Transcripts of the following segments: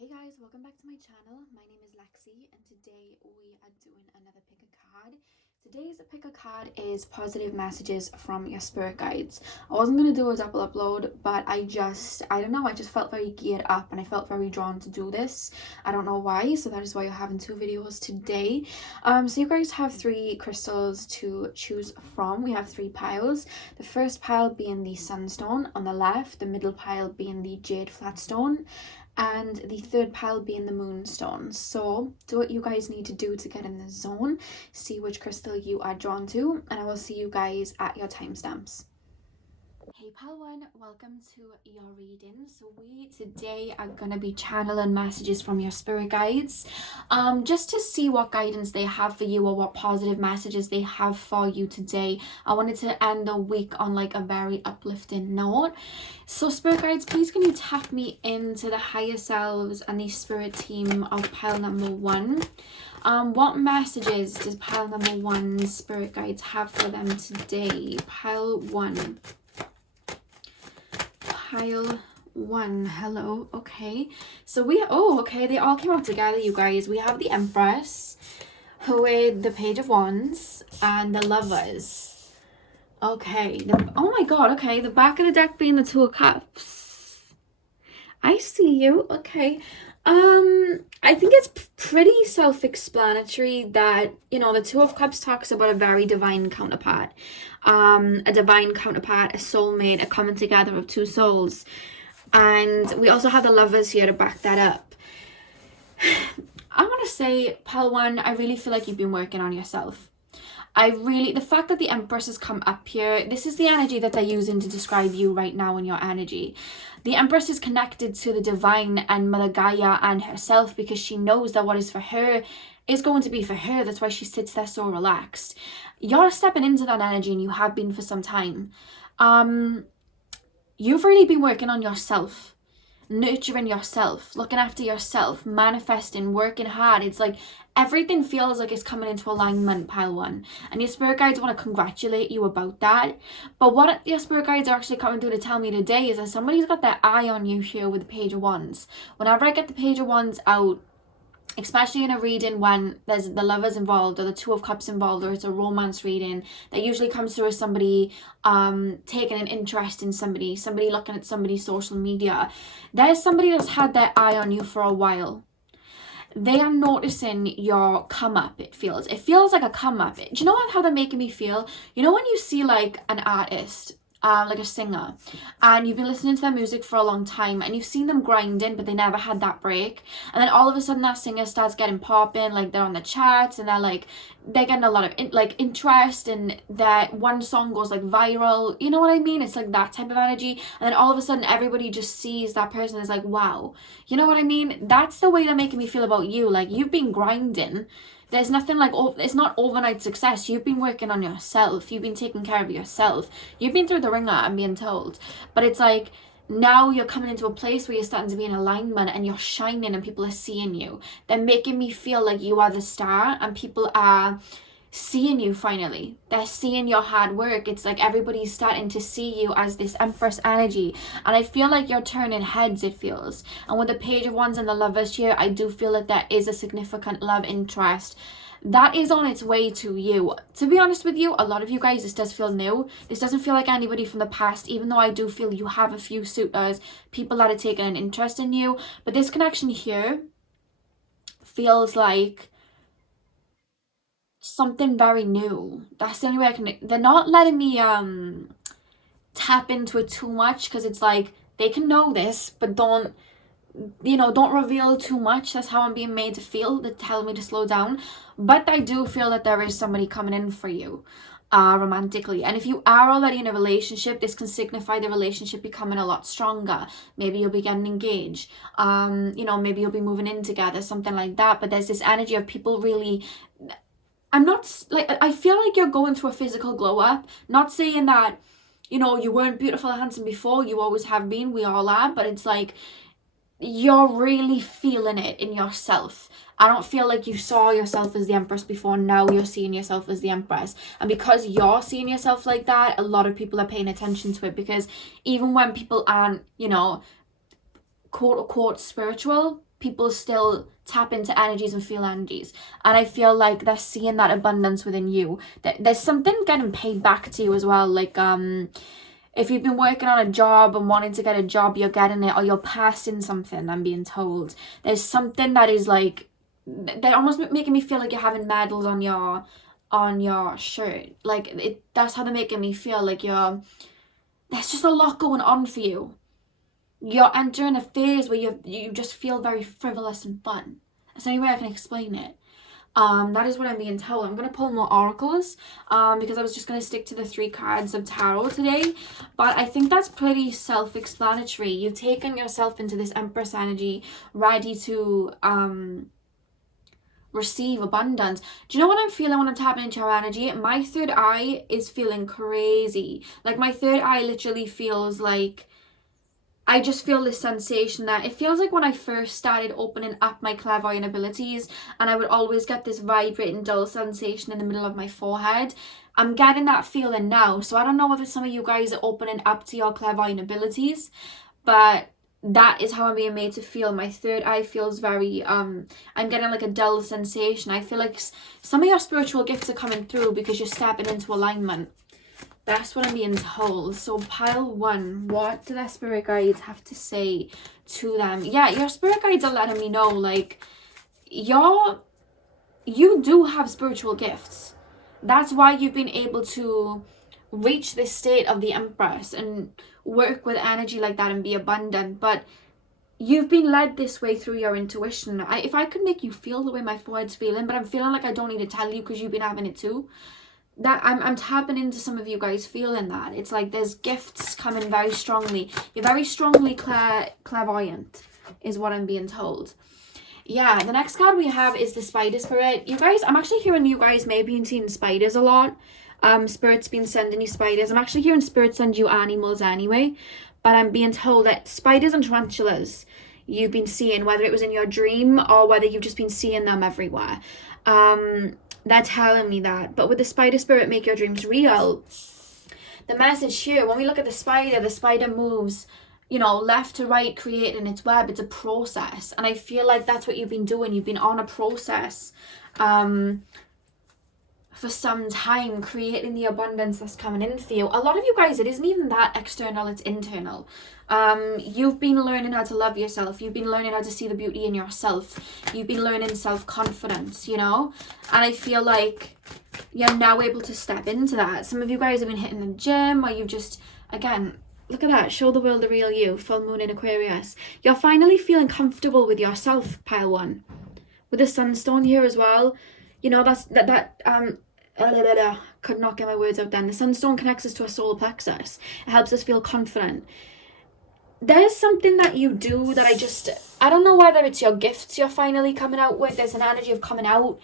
Hey guys, welcome back to my channel. My name is Lexi and today we are doing another pick a card. Today's pick a card is positive messages from your spirit guides. I wasn't going to do a double upload, but I don't know, I just felt very geared up and I felt very drawn to do this. I don't know why, so that is why you're having two videos today. So you guys have three crystals to choose from. We have three piles. The first pile being the sunstone on the left, the middle pile being the jade flatstone, and the third pile being the moonstone. So do what you guys need to do to get in the zone, see which crystal you are drawn to, and I will see you guys at your timestamps. Hey pile one, welcome to your reading. So we today are going to be channeling messages from your spirit guides, just to see what guidance they have for you or what positive messages they have for you today. I wanted to end the week on like a very uplifting note. So spirit guides, please can you tap me into the higher selves and the spirit team of pile number one. What messages does pile number one's spirit guides have for them today? Pile one. Pile one, hello. Okay, so okay, they all came out together, you guys. We have the Empress, who is the Page of Wands, and the Lovers. Okay, oh my god, okay, the back of the deck being the Two of Cups. I see you. Okay, I think it's pretty self-explanatory that, you know, the Two of Cups talks about a very divine counterpart, a divine counterpart, a soulmate, a coming together of two souls, and we also have the Lovers here to back that up. I want to say, pile one, I really feel like you've been working on yourself. The fact that the Empress has come up here, this is the energy that they're using to describe you right now in your energy. The Empress is connected to the divine and Mother Gaia and herself because she knows that what is for her is going to be for her. That's why she sits there so relaxed. You're stepping into that energy and you have been for some time. You've really been working on yourself, nurturing yourself, looking after yourself, manifesting, working hard. It's like everything feels like it's coming into alignment, pile one, and your spirit guides want to congratulate you about that. But what your spirit guides are actually coming through to tell me today is that somebody's got their eye on you here with the Page of Wands. Whenever I get the Page of Wands out, especially in a reading when there's the Lovers involved or the Two of Cups involved, or it's a romance reading, that usually comes through as somebody taking an interest in somebody looking at somebody's social media. There's somebody that's had their eye on you for a while. They are noticing your come up. It feels like a come up. Do you know how they're making me feel? You know when you see like an artist, like a singer, and you've been listening to their music for a long time and you've seen them grinding but they never had that break, and then all of a sudden that singer starts getting popping, like they're on the charts and they're getting a lot of interest, and that one song goes like viral. You know what I mean? It's like that type of energy, and then all of a sudden everybody just sees that person and is like, wow. You know what I mean? That's the way they're making me feel about you. Like, you've been grinding. There's nothing like, it's not overnight success. You've been working on yourself. You've been taking care of yourself. You've been through the ringer, I'm being told. But it's like, now you're coming into a place where you're starting to be in alignment and you're shining and people are seeing you. They're making me feel like you are the star and people are seeing you finally. They're seeing your hard work. It's like everybody's starting to see you as this Empress energy, and I feel like you're turning heads, it feels. And with the Page of Wands and the Lovers here, I do feel that there is a significant love interest that is on its way to you. To be honest with you, a lot of you guys, this does feel new. This doesn't feel like anybody from the past, even though I do feel you have a few suitors, people that are taking an interest in you. But this connection here feels like something very new. That's the only way I can. They're not letting me tap into it too much, because it's like they can know this but don't reveal too much. That's how I'm being made to feel. They tell me to slow down, but I do feel that there is somebody coming in for you romantically. And if you are already in a relationship, this can signify the relationship becoming a lot stronger. Maybe you'll be getting engaged, maybe you'll be moving in together, something like that. But there's this energy of people really, I feel like you're going through a physical glow up. Not saying that, you weren't beautiful and handsome before. You always have been. We all are. But it's like you're really feeling it in yourself. I don't feel like you saw yourself as the Empress before. Now you're seeing yourself as the Empress. And because you're seeing yourself like that, a lot of people are paying attention to it. Because even when people aren't, quote unquote spiritual, people still tap into energies and feel energies. And I feel like they're seeing that abundance within you. There's something getting paid back to you as well. Like, if you've been working on a job and wanting to get a job, you're getting it, or you're passing something, I'm being told. There's something that is like, they're almost making me feel like you're having medals on your shirt. Like, that's how they're making me feel, like there's just a lot going on for you. You're entering a phase where you just feel very frivolous and fun. That's the only way I can explain it. That is what I'm being told. I'm going to pull more oracles because I was just going to stick to the 3 cards of tarot today. But I think that's pretty self-explanatory. You've taken yourself into this Empress energy, ready to receive abundance. Do you know what I'm feeling when I'm tapping into your energy? My third eye is feeling crazy. Like, my third eye literally feels like, I just feel this sensation that it feels like when I first started opening up my clairvoyant abilities, and I would always get this vibrating dull sensation in the middle of my forehead. I'm getting that feeling now. So I don't know whether some of you guys are opening up to your clairvoyant abilities, but that is how I'm being made to feel. My third eye feels very, I'm getting like a dull sensation. I feel like some of your spiritual gifts are coming through because you're stepping into alignment. That's what I'm being told. So pile 1, what do their spirit guides have to say to them? Yeah, your spirit guides are letting me know, like, you do have spiritual gifts. That's why you've been able to reach this state of the Empress and work with energy like that and be abundant. But you've been led this way through your intuition. If I could make you feel the way my forehead's feeling, but I'm feeling like I don't need to tell you because you've been having it too. That I'm tapping into some of you guys feeling that. It's like there's gifts coming very strongly. You're very strongly clairvoyant is what I'm being told. Yeah, the next card we have is the Spider Spirit. You guys, I'm actually hearing you guys maybe been seeing spiders a lot. Spirit's been sending you spiders. I'm actually hearing Spirit send you animals anyway. But I'm being told that spiders and tarantulas you've been seeing, whether it was in your dream or whether you've just been seeing them everywhere. They're telling me that. But with the Spider Spirit, make your dreams real. The message here, when we look at the spider moves, you know, left to right, creating its web. It's a process. And I feel like that's what you've been doing. You've been on a process for some time, creating the abundance that's coming in for you. A lot of you guys, it isn't even that external, it's internal. You've been learning how to love yourself. You've been learning how to see the beauty in yourself. You've been learning self-confidence, you know? And I feel like you're now able to step into that. Some of you guys have been hitting the gym, or you've just, again, look at that, show the world the real you, full moon in Aquarius. You're finally feeling comfortable with yourself, pile 1. With the sunstone here as well, you know, could not get my words out then. The sunstone connects us to our solar plexus. It helps us feel confident. There's something that you do that I don't know whether it's your gifts you're finally coming out with. There's an energy of coming out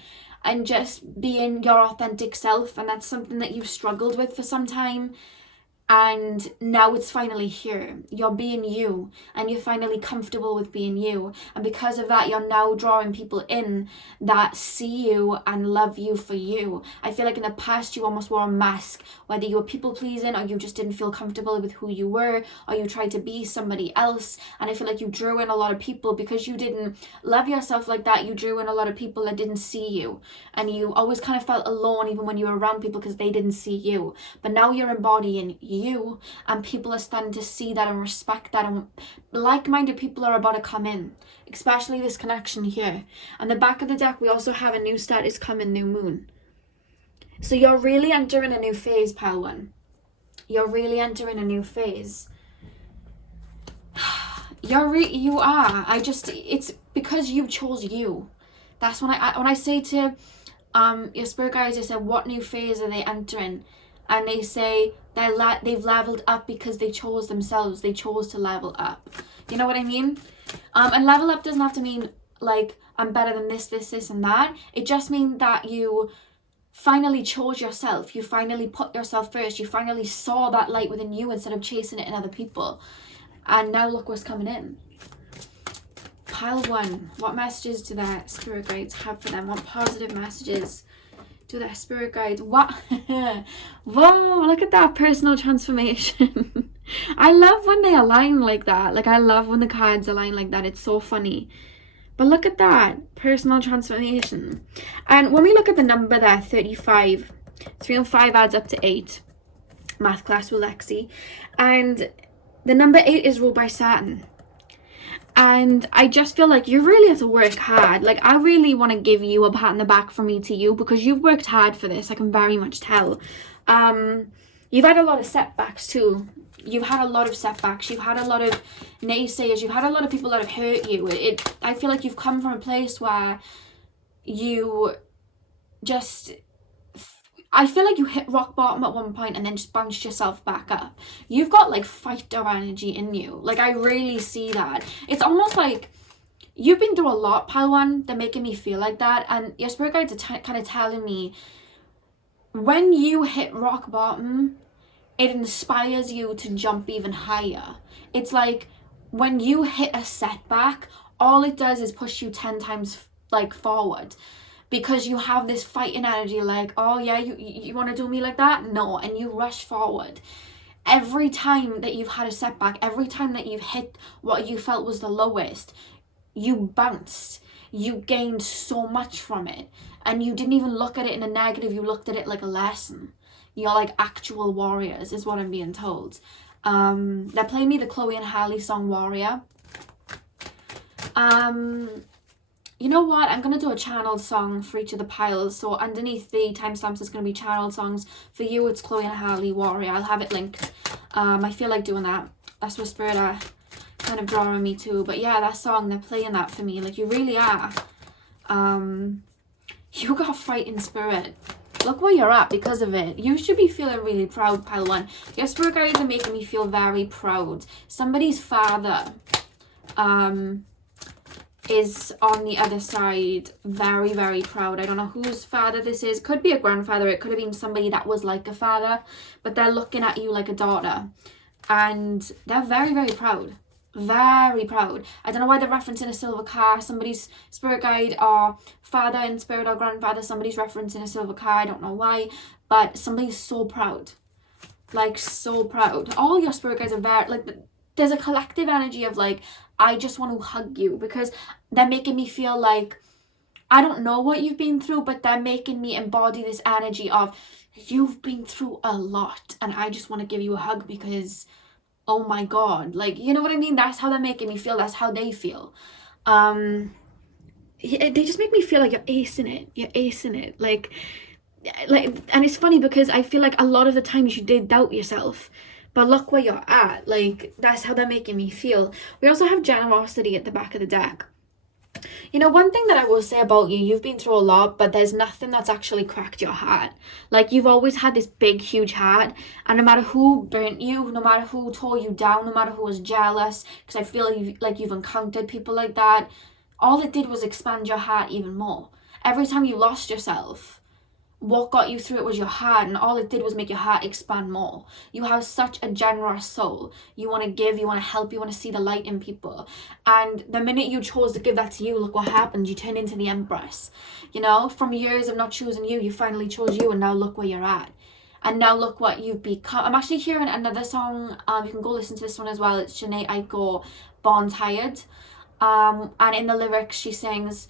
and just being your authentic self, and that's something that you've struggled with for some time. And now it's finally here. You're being you, and you're finally comfortable with being you. And because of that, you're now drawing people in that see you and love you for you. I feel like in the past, you almost wore a mask, whether you were people pleasing or you just didn't feel comfortable with who you were, or you tried to be somebody else. And I feel like you drew in a lot of people because you didn't love yourself like that. You drew in a lot of people that didn't see you, and you always kind of felt alone even when you were around people because they didn't see you. But now you're embodying you, and people are starting to see that and respect that, and like-minded people are about to come in, especially this connection here. And the back of the deck, we also have a new start is coming, new moon. So you're really entering a new phase, pile 1. You're really entering a new phase. You are. It's because you chose you. That's when I say to your spirit guides, I said, what new phase are they entering? And they say they've leveled up because they chose themselves. They chose to level up. You know what I mean? And level up doesn't have to mean like I'm better than this, and that. It just means that you finally chose yourself. You finally put yourself first. You finally saw that light within you instead of chasing it in other people. And now look what's coming in. Pile 1. What messages do their spirit guides have for them? What positive messages do their spirit guides? What? Whoa, look at that personal transformation. I love when they align like that. Like, I love when the cards align like that. It's so funny. But look at that, personal transformation. And when we look at the number there, 35, 3 and 5 adds up to 8. Math class with Lexi. And the number 8 is ruled by Saturn. And I just feel like you really have to work hard. Like, I really want to give you a pat on the back from me to you, because you've worked hard for this. I can very much tell. You've had a lot of setbacks too. You've had a lot of setbacks. You've had a lot of naysayers. You've had a lot of people that have hurt you. I feel like you've come from a place where you just... I feel like you hit rock bottom at one point and then just bounced yourself back up. You've got like fighter energy in you. Like, I really see that. It's almost like you've been through a lot, Pile 1. They're making me feel like that. And your spirit guides are kind of telling me, when you hit rock bottom, it inspires you to jump even higher. It's like when you hit a setback, all it does is push you 10 times like forward. Because you have this fighting energy, like, oh yeah, you want to do me like that? No. And you rush forward. Every time that you've had a setback, every time that you've hit what you felt was the lowest, you bounced. You gained so much from it. And you didn't even look at it in a negative, you looked at it like a lesson. You're like actual warriors, is what I'm being told. They're playing me the Chloe and Halle song, Warrior. You know what? I'm going to do a channeled song for each of the piles. So underneath the timestamps, there's going to be channeled songs. For you, it's Chloe and Halle, Warrior. I'll have it linked. I feel like doing that. That's what Spirit are kind of drawing me to. But yeah, that song, they're playing that for me. Like, you really are. You got fighting spirit. Look where you're at because of it. You should be feeling really proud, Pile 1. Your spirit guides are making me feel very proud. Somebody's father is on the other side, very, very proud. I don't know whose father this is. Could be a grandfather. It could have been somebody that was like a father, but they're looking at you like a daughter. And they're very, very proud. Very proud. I don't know why they're referencing a silver car. Somebody's spirit guide or father in spirit or grandfather, somebody's referencing a silver car. I don't know why, but somebody's so proud. Like, so proud. All your spirit guides are very, like, there's a collective energy of like, I just want to hug you, because they're making me feel like, I don't know what you've been through, but they're making me embody this energy of, you've been through a lot and I just want to give you a hug because, oh my God, like, you know what I mean? That's how they're making me feel. That's how they feel. They just make me feel like you're acing it. You're acing it. Like, and it's funny because I feel like a lot of the times you did doubt yourself. But look where you're at. Like, that's how they're making me feel. We also have generosity at the back of the deck. You know, one thing that I will say about you, you've been through a lot, but there's nothing that's actually cracked your heart. Like, you've always had this big, huge heart. And no matter who burnt you, no matter who tore you down, no matter who was jealous, because I feel like you've encountered people like that, all it did was expand your heart even more. Every time you lost yourself, what got you through it was your heart, and all it did was make your heart expand more. You have such a generous soul. You want to give, you want to help, you want to see the light in people. And the minute you chose to give that to you, look what happened. You turned into the Empress. You know, from years of not choosing you, you finally chose you, and now look where you're at. And now look what you've become. I'm actually hearing another song. You can go listen to this one as well. It's Janae Aiko, Born Tired. And in the lyrics, she sings,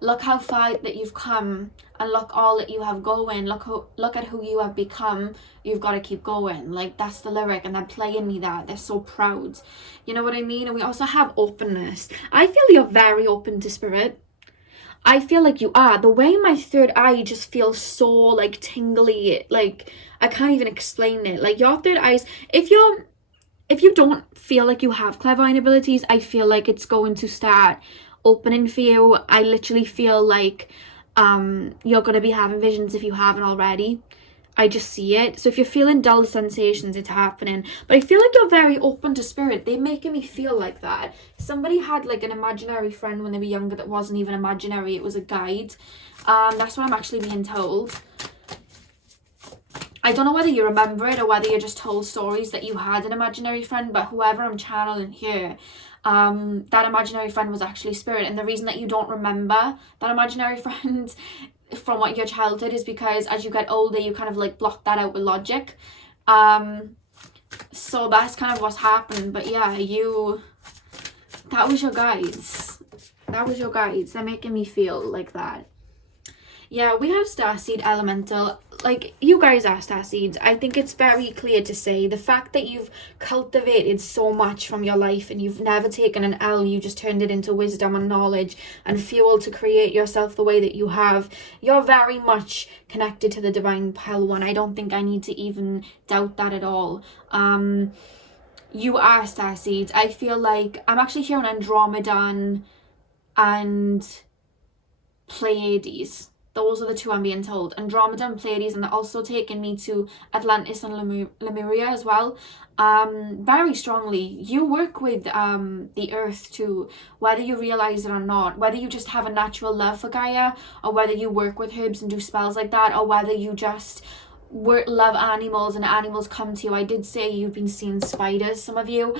look how far that you've come, and look all that you have going. Look at who you have become. You've got to keep going. Like, that's the lyric, and they're playing me that. They're so proud. You know what I mean? And we also have openness. I feel you're very open to spirit. I feel like you are. The way my third eye just feels so like tingly. Like, I can't even explain it. Like, your third eyes, if you don't feel like you have clairvoyant abilities, I feel like it's going to start opening for you. I literally feel like you're going to be having visions if you haven't already. I just see it. So if you're feeling dull sensations, it's happening. But I feel like you're very open to spirit. They're making me feel like that. Somebody had like an imaginary friend when they were younger that wasn't even imaginary. It was a guide. That's what I'm actually being told. I don't know whether you remember it or whether you're just told stories that you had an imaginary friend, but whoever I'm channeling here, that imaginary friend was actually spirit. And the reason that you don't remember that imaginary friend from what your childhood is because as you get older, you kind of like block that out with logic. So that's kind of what's happened. But yeah, That was your guides. That was your guides. They're making me feel like that. Yeah, we have Starseed Elemental. Like, you guys are Starseeds. I think it's very clear to say the fact that you've cultivated so much from your life and you've never taken an L, you just turned it into wisdom and knowledge and fuel to create yourself the way that you have. You're very much connected to the divine Pile 1. I don't think I need to even doubt that at all. You are Starseeds. I feel like I'm actually hearing Andromedan and Pleiades. Those are the two I'm being told. Andromeda and Pleiades, and they're also taking me to Atlantis and Lemuria as well. Very strongly. You work with the earth too, whether you realize it or not, whether you just have a natural love for Gaia, or whether you work with herbs and do spells like that, or whether you just love animals and animals come to you. I did say you've been seeing spiders, some of you.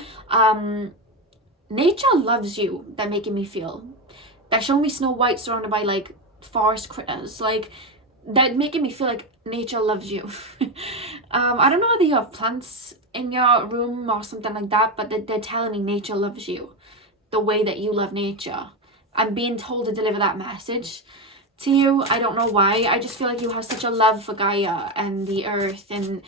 Nature loves you. They're making me feel. They're showing me Snow White surrounded by like forest critters. Like, they're making me feel like nature loves you. I don't know whether you have plants in your room or something like that, but they're telling me nature loves you the way that you love nature. I'm being told to deliver that message to you. I don't know why. I just feel like you have such a love for Gaia and the earth and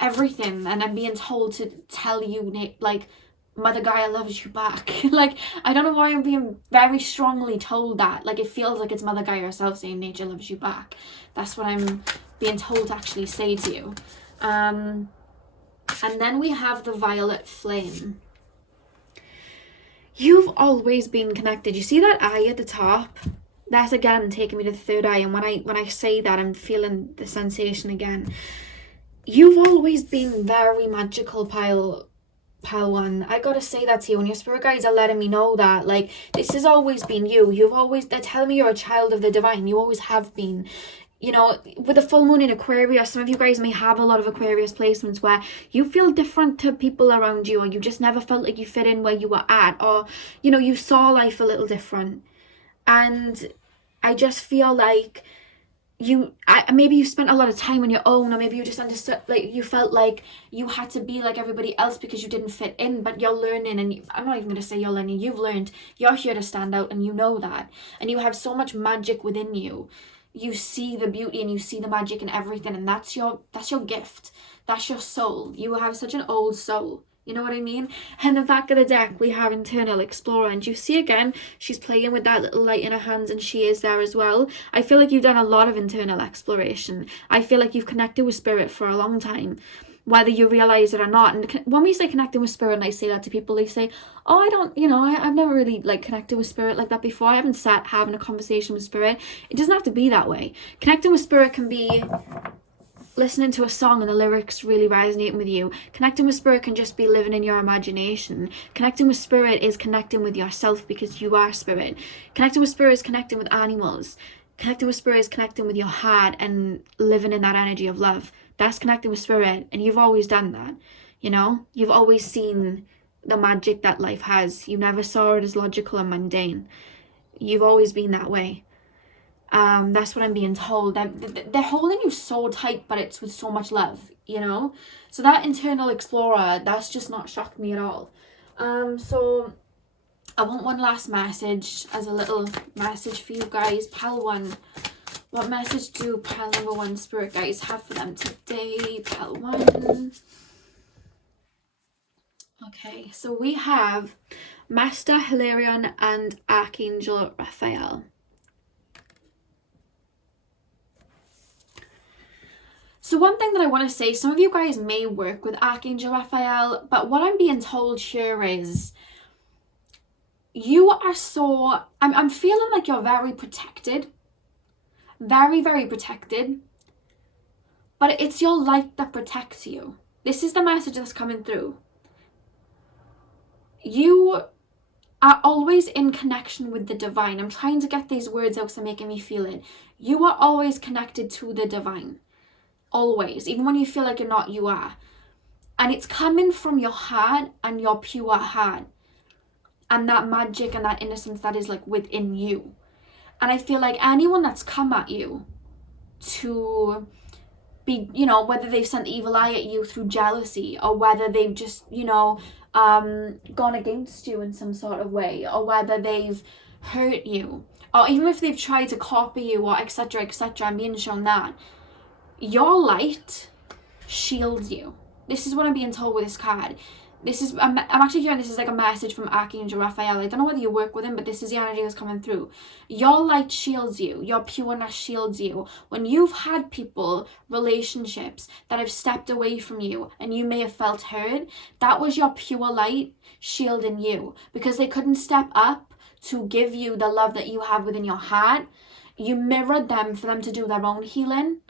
everything, and I'm being told to tell you, like, Mother Gaia loves you back. Like, I don't know why I'm being very strongly told that. Like, it feels like it's Mother Gaia herself saying nature loves you back. That's what I'm being told to actually say to you. And then we have the violet flame. You've always been connected. You see that eye at the top? That's again taking me to the third eye, and when I say that, I'm feeling the sensation again. You've always been very magical, Pile 1. I gotta say that to you, and your spirit guides are letting me know that, like, this has always been you. They're telling me you're a child of the divine. You always have been. You know, with the full moon in Aquarius, some of you guys may have a lot of Aquarius placements where you feel different to people around you, or you just never felt like you fit in where you were at, or, you know, you saw life a little different. And I just feel like maybe you spent a lot of time on your own, or maybe you just understood, like, you felt like you had to be like everybody else because you didn't fit in, but you're learning, and I'm not even going to say you're learning, you've learned, you're here to stand out, and you know that, and you have so much magic within you. You see the beauty and you see the magic in everything, and that's your gift, that's your soul. You have such an old soul. You know what I mean? And the back of the deck, we have Internal Explorer. And you see again, she's playing with that little light in her hands, and she is there as well. I feel like you've done a lot of internal exploration. I feel like you've connected with spirit for a long time, whether you realize it or not. And when we say connecting with spirit, and I say that to people, they say, oh, I don't, you know, I've never really like connected with spirit like that before. I haven't sat having a conversation with spirit. It doesn't have to be that way. Connecting with spirit can be listening to a song and the lyrics really resonating with you. Connecting with spirit can just be living in your imagination. Connecting with spirit is connecting with yourself because you are spirit. Connecting with spirit is connecting with animals. Connecting with spirit is connecting with your heart and living in that energy of love. That's connecting with spirit, and you've always done that. You know, you've always seen the magic that life has. You never saw it as logical and mundane. You've always been that way. That's what I'm being told. They're holding you so tight, but it's with so much love, you know? So that Internal Explorer, that's just not shocked me at all. So I want one last message as a little message for you guys. Pile 1. What message do pile number 1 spirit guides have for them today? Pile 1. Okay, so we have Master Lyran and Archangel Raphael. So one thing that I want to say, some of you guys may work with Archangel Raphael, but what I'm being told here is you are so, I'm feeling like you're very protected, very, very protected, but it's your light that protects you. This is the message that's coming through. You are always in connection with the divine. I'm trying to get these words out because they're making me feel it. You are always connected to the divine. Always. Even when you feel like you're not, you are. And it's coming from your heart and your pure heart. And that magic and that innocence that is like within you. And I feel like anyone that's come at you to be, you know, whether they've sent evil eye at you through jealousy, or whether they've just, you know, gone against you in some sort of way, or whether they've hurt you, or even if they've tried to copy you, or etc, etc. I'm being shown that your light shields you. This is what I'm being told with this card. This is, I'm actually hearing this is like a message from Archangel Raphael. I don't know whether you work with him, but this is the energy that's coming through. Your light shields you. Your pureness shields you. When you've had people, relationships that have stepped away from you and you may have felt hurt, that was your pure light shielding you, because they couldn't step up to give you the love that you have within your heart. You mirrored them for them to do their own healing.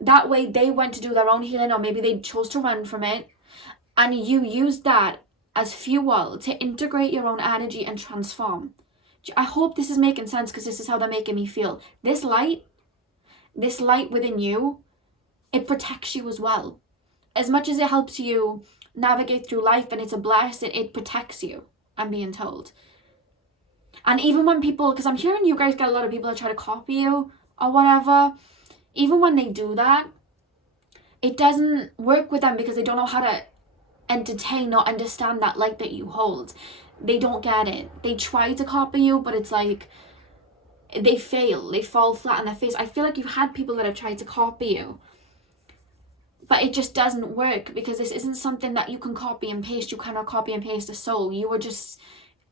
That way they went to do their own healing, or maybe they chose to run from it. And you use that as fuel to integrate your own energy and transform. I hope this is making sense, because this is how they're making me feel. This light within you, it protects you as well. As much as it helps you navigate through life and it's a blessing, it protects you, I'm being told. And even when people, because I'm hearing you guys get a lot of people that try to copy you or whatever, even when they do that, it doesn't work with them, because they don't know how to entertain or understand that light that you hold. They don't get it. They try to copy you, but it's like they fail. They fall flat on their face. I feel like you've had people that have tried to copy you, but it just doesn't work, because this isn't something that you can copy and paste. You cannot copy and paste a soul. You are just,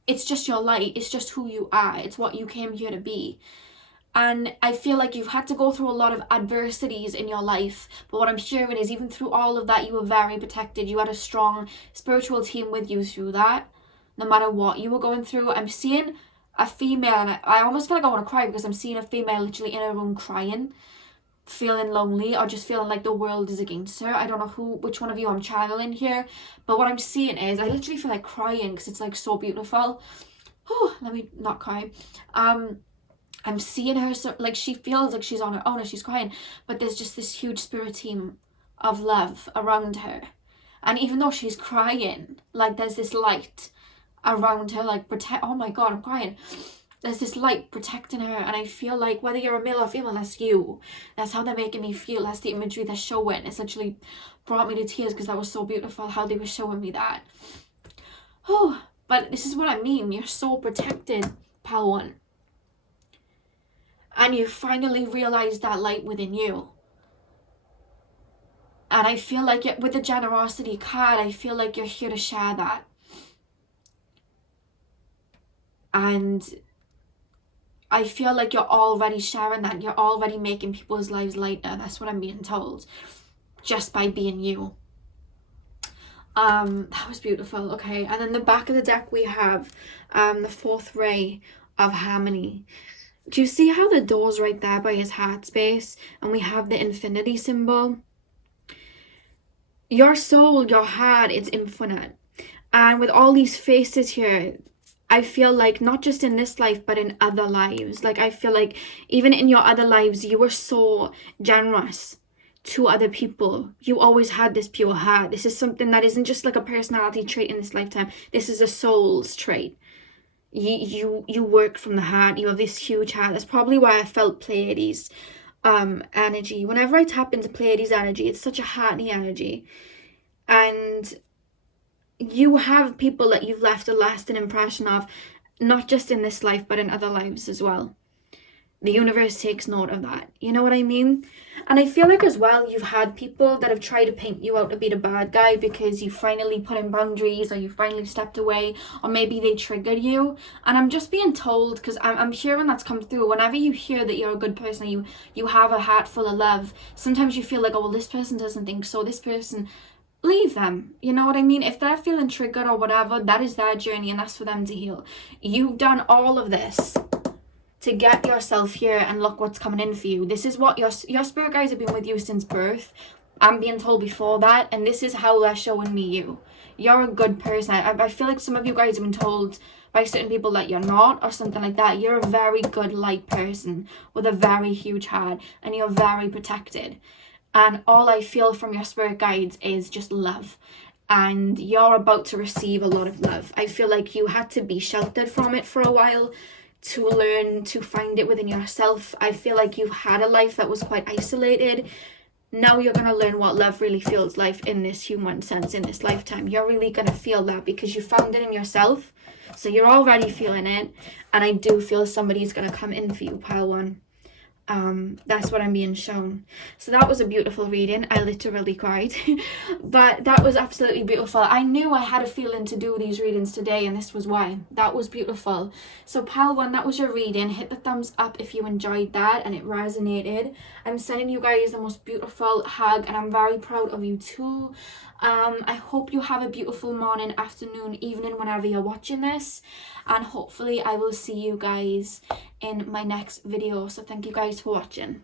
it's just your light. It's just who you are. It's what you came here to be. And I feel like you've had to go through a lot of adversities in your life. But what I'm hearing is, even through all of that, you were very protected. You had a strong spiritual team with you through that. No matter what you were going through. I'm seeing a female, and I almost feel like I want to cry, because I'm seeing a female literally in her room crying, feeling lonely, or just feeling like the world is against her. I don't know which one of you I'm channeling here. But what I'm seeing is, I literally feel like crying, because it's like so beautiful. Oh, let me not cry. I'm seeing her, so like she feels like she's on her own and she's crying, but there's just this huge spirit team of love around her. And even though she's crying, like there's this light around her, like oh my god, I'm crying. There's this light protecting her, and I feel like whether you're a male or female, that's you. That's how they're making me feel. That's the imagery they're showing. It's actually brought me to tears, because that was so beautiful how they were showing me that. Oh, but this is what I mean. You're so protected, pal one. And you finally realize that light within you. And I feel like with the generosity card, I feel like you're here to share that. And I feel like you're already sharing that. You're already making people's lives lighter. That's what I'm being told. Just by being you. That was beautiful. Okay, and then the back of the deck we have the fourth ray of harmony. Do you see how the door's right there by his heart space, and we have the infinity symbol? Your soul, your heart, it's infinite. And with all these faces here, I feel like not just in this life, but in other lives. Like I feel like even in your other lives, you were so generous to other people. You always had this pure heart. This is something that isn't just like a personality trait in this lifetime. This is a soul's trait. You work from the heart. You have this huge heart. That's probably why I felt Pleiades energy. Whenever I tap into Pleiades energy, it's such a hearty energy. And you have people that you've left a lasting impression of, not just in this life, but in other lives as well. The universe takes note of that. You know what I mean? And I feel like as well, you've had people that have tried to paint you out to be the bad guy, because you finally put in boundaries, or you finally stepped away, or maybe they triggered you. And I'm just being told, because I'm hearing that's come through, whenever you hear that you're a good person, you have a heart full of love, sometimes you feel like, oh well, this person doesn't think so, this person, leave them. You know what I mean? If they're feeling triggered or whatever, that is their journey, and that's for them to heal. You've done all of this to get yourself here, and look what's coming in for you. This is what your spirit guides have been with you since birth. I'm being told before that, and this is how they're showing me you. You're a good person. I feel like some of you guys have been told by certain people that you're not, or something like that. You're a very good light person with a very huge heart, and you're very protected. And all I feel from your spirit guides is just love. And you're about to receive a lot of love. I feel like you had to be sheltered from it for a while, to learn to find it within yourself. I feel like you've had a life that was quite isolated, now you're going to learn what love really feels like in this human sense, in this lifetime. You're really going to feel that because you found it in yourself. So you're already feeling it. And I do feel somebody's going to come in for you, pile one. That's what I'm being shown. So that was a beautiful reading. I literally cried. But that was absolutely beautiful. I knew I had a feeling to do these readings today, and this was why. That was beautiful. So pile one, that was your reading. Hit the thumbs up if you enjoyed that and it resonated. I'm sending you guys the most beautiful hug, and I'm very proud of you too. I hope you have a beautiful morning, afternoon, evening, whenever you're watching this, and hopefully I will see you guys in my next video. So thank you guys for watching.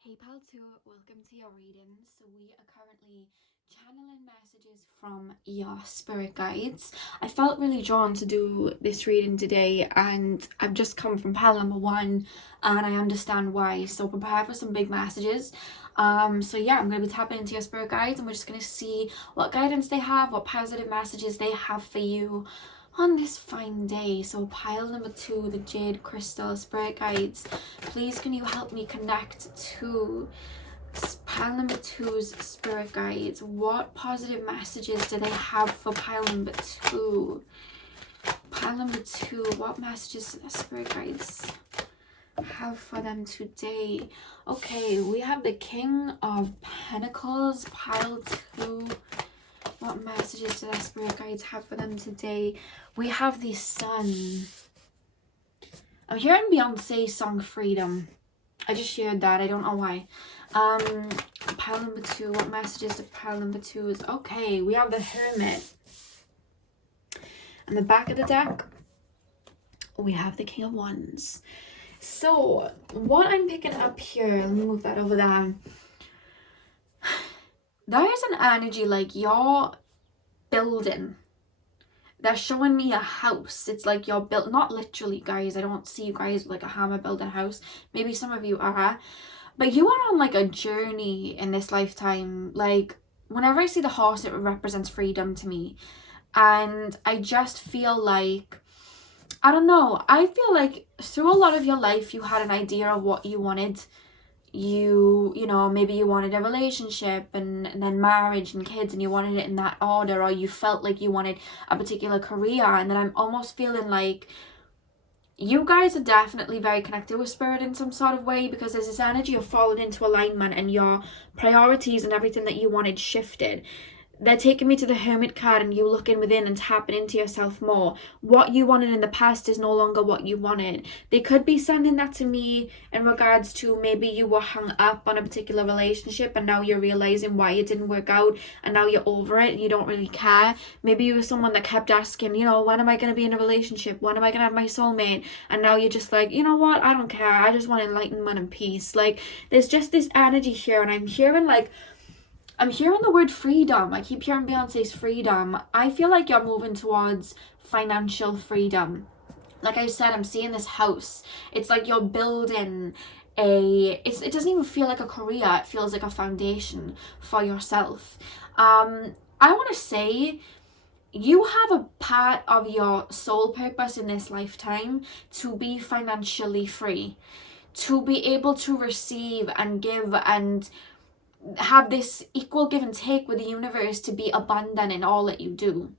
Hey pal 2, welcome to your reading. So we are currently channeling messages from your spirit guides. I felt really drawn to do this reading today, and I've just come from pile number 1 and I understand why. So prepare for some big messages. So yeah, I'm going to be tapping into your spirit guides, and we're just going to see what guidance they have, what positive messages they have for you on this fine day. So pile number 2, the jade crystal spirit guides, please can you help me connect to pile number 2's spirit guides? What positive messages do they have for pile number 2? Pile number 2, what messages do the spirit guides have for them today? Okay, we have the King of Pentacles, pile 2. What messages do the spirit guides have for them today? We have the Sun. I'm hearing Beyonce's song Freedom. I just shared that, I don't know why. Pile number 2, what messages do pile number 2 is? Okay, we have the Hermit. And the back of the deck, we have the King of Wands. So what I'm picking up here, let me move that over there. There is an energy like you're building. They're showing me a house. It's like you're built, not literally guys, I don't see you guys with like a hammer building a house. Maybe some of you are, but you are on like a journey in this lifetime. Like whenever I see the horse, it represents freedom to me, and I just feel like, I don't know, I feel like through a lot of your life you had an idea of what you wanted. You know, maybe you wanted a relationship and then marriage and kids, and you wanted it in that order, or you felt like you wanted a particular career. And then I'm almost feeling like you guys are definitely very connected with spirit in some sort of way, because there's this energy of falling into alignment and your priorities and everything that you wanted shifted. They're taking me to the Hermit card, and you looking within and tapping into yourself more. What you wanted in the past is no longer what you wanted. They could be sending that to me in regards to maybe you were hung up on a particular relationship and now you're realizing why it didn't work out, and now you're over it and you don't really care. Maybe you were someone that kept asking, you know, when am I going to be in a relationship? When am I going to have my soulmate? And now you're just like, you know what? I don't care. I just want enlightenment and peace. Like there's just this energy here, and I'm hearing the word freedom. I keep hearing Beyonce's freedom. I feel like you're moving towards financial freedom. Like I said, I'm seeing this house. It's like you're building it doesn't even feel like a career. It feels like a foundation for yourself. I want to say you have a part of your soul purpose in this lifetime to be financially free, to be able to receive and give and have this equal give and take with the universe, to be abundant in all that you do.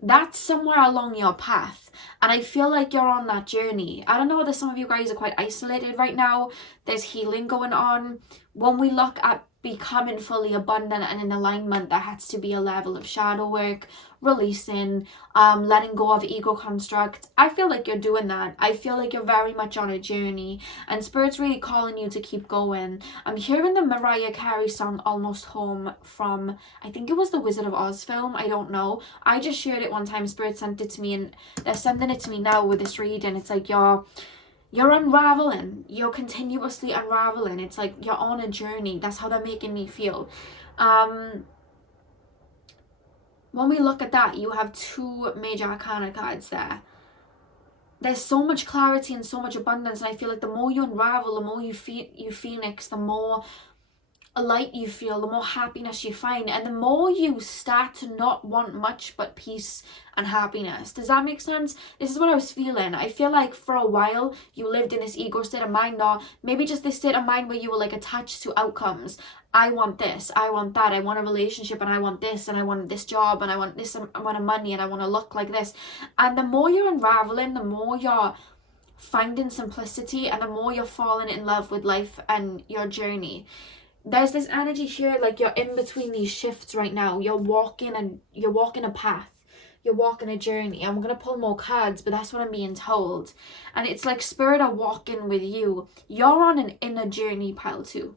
That's somewhere along your path, and I feel like you're on that journey. I don't know whether some of you guys are quite isolated right now. There's healing going on. When we look at becoming fully abundant and in alignment, there has to be a level of shadow work, releasing, letting go of ego constructs. I feel like you're doing that. I feel like you're very much on a journey, and spirit's really calling you to keep going. I'm hearing the Mariah Carey song Almost Home from, I think it was the Wizard of Oz film, I don't know. I just shared it one time, spirit sent it to me, and they're sending it to me now with this reading. It's like you're unraveling, you're continuously unraveling. It's like you're on a journey. That's how they're making me feel. When we look at that, you have 2 major arcana cards there. There's so much clarity and so much abundance, and I feel like the more you unravel, the more you phoenix, the more light you feel, the more happiness you find, and the more you start to not want much but peace and happiness. Does that make sense? This is what I was feeling. I feel like for a while you lived in this ego state of mind, or maybe just this state of mind where you were like attached to outcomes. I want this, I want that, I want a relationship, and I want this, and I want this job, and I want this amount of money, and I want to look like this. And the more you're unraveling, the more you're finding simplicity, and the more you're falling in love with life and your journey. There's this energy here, like you're in between these shifts right now. You're walking a path. You're walking a journey. I'm going to pull more cards, but that's what I'm being told. And it's like spirit are walking with you. You're on an inner journey, pile 2.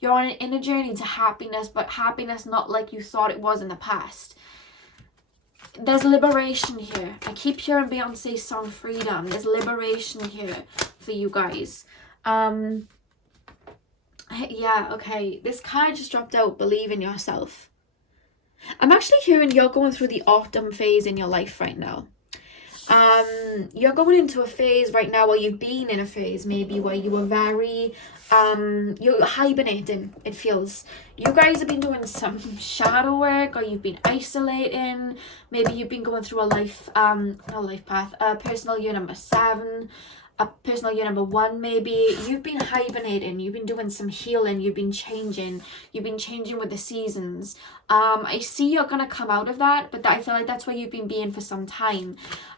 You're on an inner journey to happiness, but happiness not like you thought it was in the past. There's liberation here. I keep hearing Beyonce's song Freedom. There's liberation here for you guys. Yeah, okay. This card just dropped out, believe in yourself. I'm actually hearing you're going through the autumn phase in your life right now. You're going into a phase right now, or you've been in a phase maybe where you were very, you're hibernating, it feels. You guys have been doing some shadow work, or you've been isolating. Maybe you've been going through a life, not a life path, personal year number 7. A personal year number 1, maybe. You've been hibernating, you've been doing some healing, you've been changing with the seasons. I see you're gonna come out of that, but I feel like that's where you've been being for some time.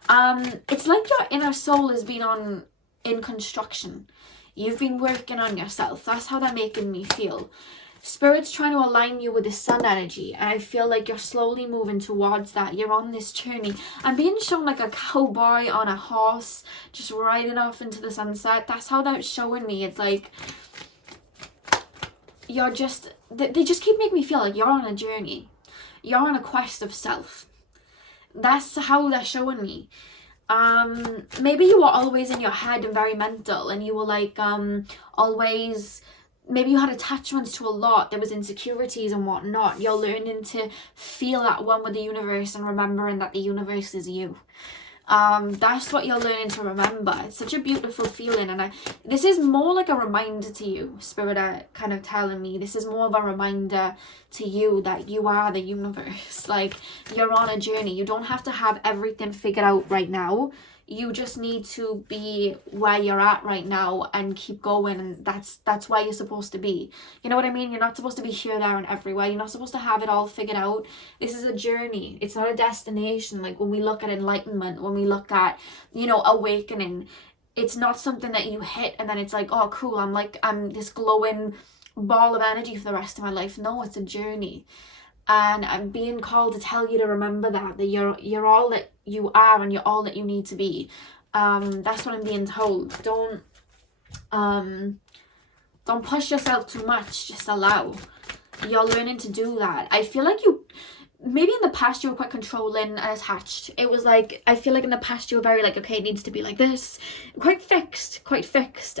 It's like your inner soul has been in construction. You've been working on yourself. That's how they're making me feel. Spirit's trying to align you with the sun energy, and I feel like you're slowly moving towards that. You're on this journey. I'm being shown like a cowboy on a horse, just riding off into the sunset. That's how that's showing me. It's like you're just, they just keep making me feel like you're on a journey. You're on a quest of self. That's how they're showing me. Maybe you were always in your head and very mental, and you were like always, maybe you had attachments to a lot. There was insecurities and whatnot. You're learning to feel that one with the universe and remembering that the universe is you. That's what you're learning to remember. It's such a beautiful feeling, and this is more like a reminder to you. Spirit are kind of telling me this is more of a reminder to you that you are the universe. Like, you're on a journey. You don't have to have everything figured out right now. You just need to be where you're at right now and keep going, and that's where you're supposed to be. You know what I mean? You're not supposed to be here, there, and everywhere. You're not supposed to have it all figured out. This is a journey. It's not a destination. Like when we look at enlightenment, when we look at, you know, awakening, it's not something that you hit and then it's like, oh cool, I'm this glowing ball of energy for the rest of my life. No, it's a journey. And I'm being called to tell you to remember that you're all that you are, and you're all that you need to be. That's what I'm being told. Don't push yourself too much. Just allow. You're learning to do that. I feel like maybe in the past you were quite controlling and attached. It was like, I feel like in the past you were very like, okay, it needs to be like this. Quite fixed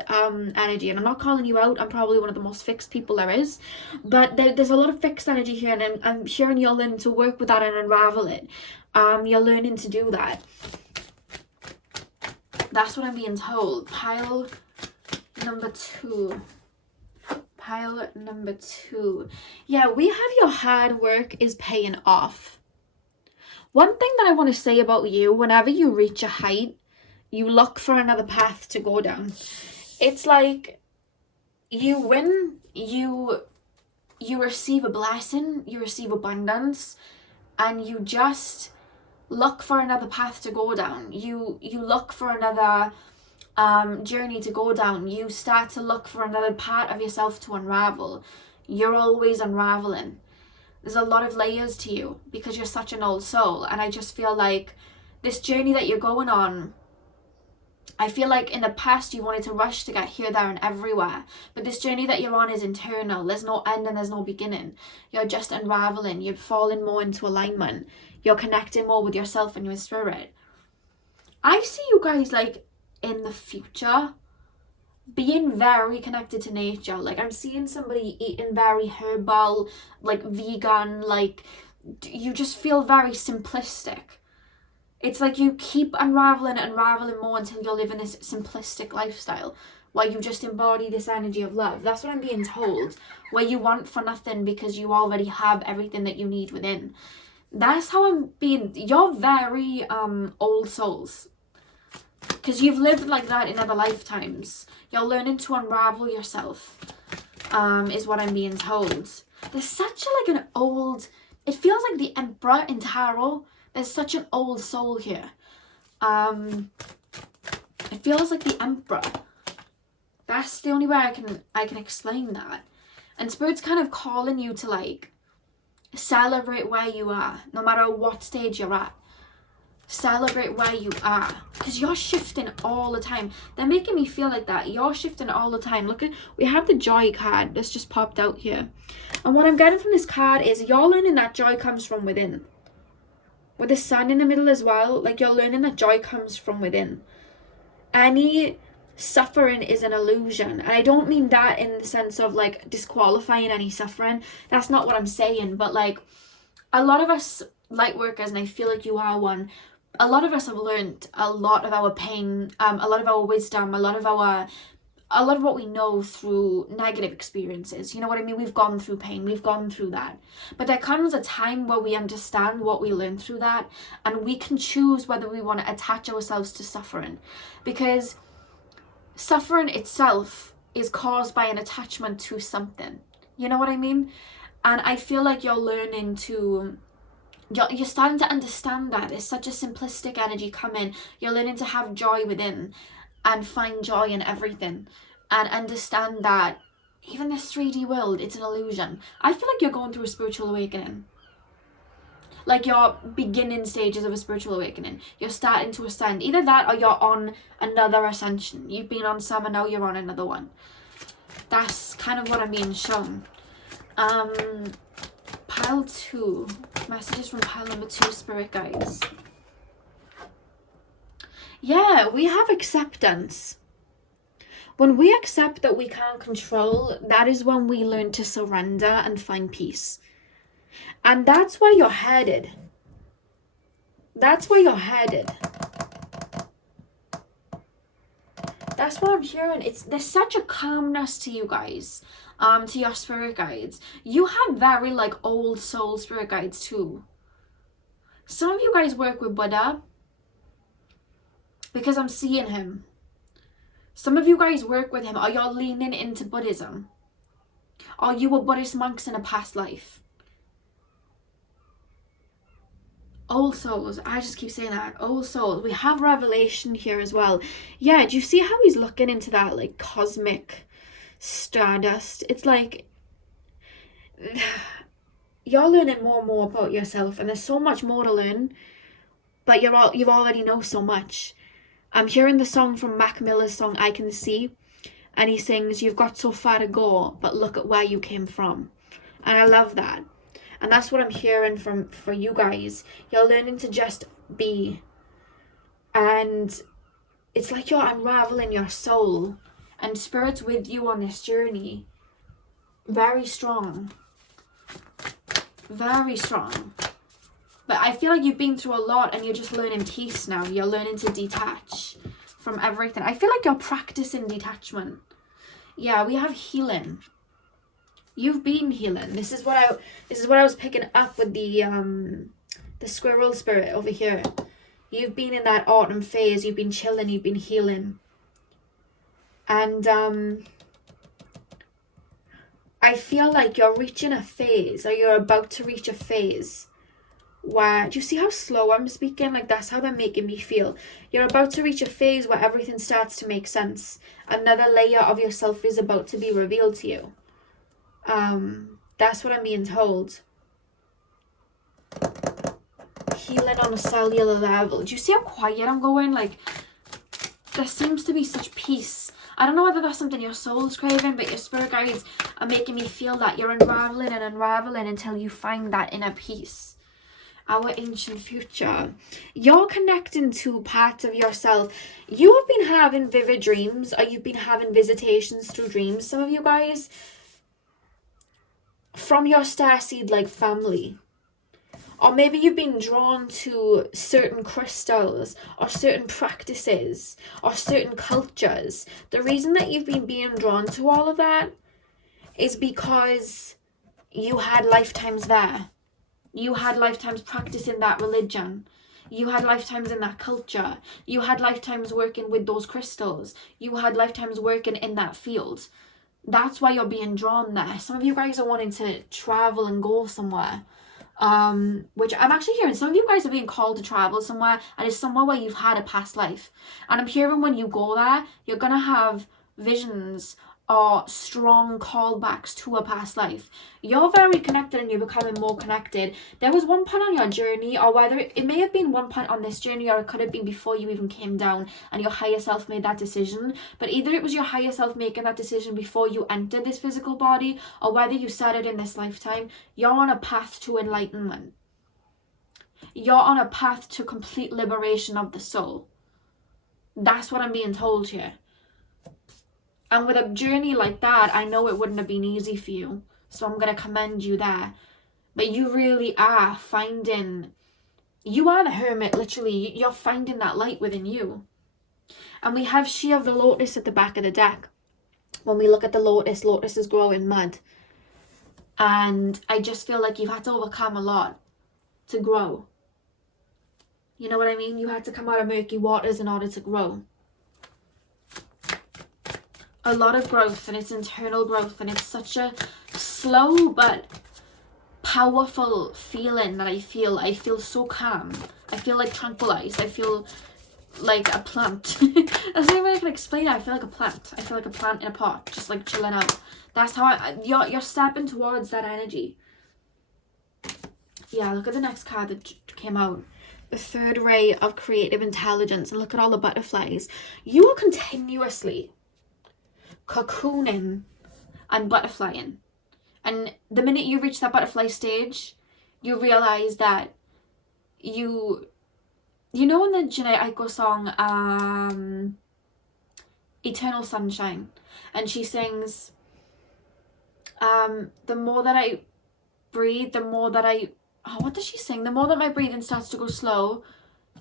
energy. And I'm not calling you out. I'm probably one of the most fixed people there is. But there's a lot of fixed energy here, and I'm hearing you're learning to work with that and unravel it. You're learning to do that. That's what I'm being told. Pile number 2. Yeah, we have your hard work is paying off. One thing that I want to say about you, whenever you reach a height, you look for another path to go down. It's like you win, you receive a blessing, you receive abundance, and you just look for another path to go down. You look for another journey to go down. You start to look for another part of yourself to unravel. You're always unraveling. There's a lot of layers to you because you're such an old soul, and I just feel like this journey that you're going on, I feel like in the past you wanted to rush to get here, there, and everywhere, but this journey that you're on is internal. There's no end and there's no beginning. You're just unraveling. You're falling more into alignment. You're connecting more with yourself and your spirit. I see you guys like in the future being very connected to nature. Like I'm seeing somebody eating very herbal, like vegan, like you just feel very simplistic. It's like you keep unraveling more until you're living this simplistic lifestyle. where you just embody this energy of love. That's what I'm being told. Where you want for nothing because you already have everything that you need within. That's how I'm being. You're very old souls. Because you've lived like that in other lifetimes. You're learning to unravel yourself. Is what I'm being told. There's such a, like an old... It feels like the Emperor in tarot. There's such an old soul here. It feels like the Emperor. That's the only way I can explain that. And Spirit's kind of calling you to like celebrate where you are, no matter what stage you're at. Celebrate where you are, because you're shifting all the time. They're making me feel like that. You're shifting all the time. Look at, we have the joy card that's just popped out here, and what I'm getting from this card is you're learning that joy comes from within. With the sun in the middle as well, like you're learning that joy comes from within. Any suffering is an illusion, and I don't mean that in the sense of like disqualifying any suffering. That's not what I'm saying, but like a lot of us light workers, and I feel like you are one, a lot of us have learned a lot of our pain, a lot of our wisdom, a lot of what we know through negative experiences. You know what I mean? We've gone through pain, we've gone through that. But there comes a time where we understand what we learned through that, and we can choose whether we want to attach ourselves to suffering. Because suffering itself is caused by an attachment to something. You know what I mean? And I feel like you're learning to... You're starting to understand that. It's such a simplistic energy coming. You're learning to have joy within and find joy in everything. And understand that even this 3D world, it's an illusion. I feel like you're going through a spiritual awakening. Like you're beginning stages of a spiritual awakening. You're starting to ascend. Either that or you're on another ascension. You've been on some and now you're on another one. That's kind of what I'm being shown. Pile 2. Messages from pile number 2, spirit guides. Yeah, we have acceptance. When we accept that we can't control, that is when we learn to surrender and find peace. And that's where you're headed. That's where you're headed. That's what I'm hearing. There's such a calmness to you guys, to your spirit guides. You have very like old soul spirit guides too. Some of you guys work with Buddha because I'm seeing him. Some of you guys work with him, or you're leaning into Buddhism, or you were Buddhist monks in a past life. Old souls, I just keep saying that, old souls. We have revelation here as well. Yeah, do you see how he's looking into that like cosmic stardust? It's like you're learning more and more about yourself, and there's so much more to learn, but you've already know so much. I'm hearing the song from Mac Miller's song I Can See, and he sings, "You've got so far to go, but look at where you came from." And I love that. And that's what I'm hearing for you guys. You're learning to just be. And it's like you're unraveling your soul. And Spirit's with you on this journey. Very strong. Very strong. But I feel like you've been through a lot and you're just learning peace now. You're learning to detach from everything. I feel like you're practicing detachment. Yeah, we have healing. You've been healing. This is what I was picking up with the squirrel spirit over here. You've been in that autumn phase. You've been chilling. You've been healing. And I feel like you're reaching a phase, or you're about to reach a phase where, do you see how slow I'm speaking? Like that's how they're making me feel. You're about to reach a phase where everything starts to make sense. Another layer of yourself is about to be revealed to you. That's what I'm being told. Healing on a cellular level. Do you see how quiet I'm going? Like, there seems to be such peace. I don't know whether that's something your soul's craving, but your spirit guides are making me feel that you're unraveling and unraveling until you find that inner peace. Our ancient future. You're connecting to parts of yourself. You have been having vivid dreams, or you've been having visitations through dreams, some of you guys, from your starseed like family, Or maybe you've been drawn to certain crystals or certain practices or certain cultures. The reason that you've been being drawn to all of that is because you had lifetimes there. You had lifetimes practicing that religion. You had lifetimes in that culture. You had lifetimes working with those crystals. You had lifetimes working in that field. That's why you're being drawn there. Some of you guys are wanting to travel and go somewhere. Which I'm actually hearing some of you guys are being called to travel somewhere, and it's somewhere where you've had a past life. And I'm hearing when you go there, you're gonna have visions or strong callbacks to a past life. You're very connected and you're becoming more connected. There was one point on your journey, or whether it may have been one point on this journey, or it could have been before you even came down and your higher self made that decision. But either it was your higher self making that decision before you entered this physical body, or whether you said it in this lifetime, you're on a path to enlightenment. You're on a path to complete liberation of the soul. That's what I'm being told here. And with a journey like that, I know it wouldn't have been easy for you. So I'm going to commend you there. But you really are finding, you are the hermit, literally. You're finding that light within you. And we have She of the Lotus at the back of the deck. When we look at the lotus, lotuses grow in mud. And I just feel like you've had to overcome a lot to grow. You know what I mean? You had to come out of murky waters in order to grow. A lot of growth, and it's internal growth, and it's such a slow but powerful feeling that I feel. I feel so calm. I feel like tranquilized. I feel like a plant. That's the only way I can explain it. I feel like a plant. I feel like a plant in a pot, just like chilling out. That's how you're stepping towards that energy. Yeah, look at the next card that came out. The third ray of creative intelligence, and look at all the butterflies. You are continuously cocooning and butterflying, and the minute you reach that butterfly stage, you realize that you know in the Jhené Aiko song Eternal Sunshine, and she sings the more that I breathe, the more that I what does she sing? The more that my breathing starts to go slow,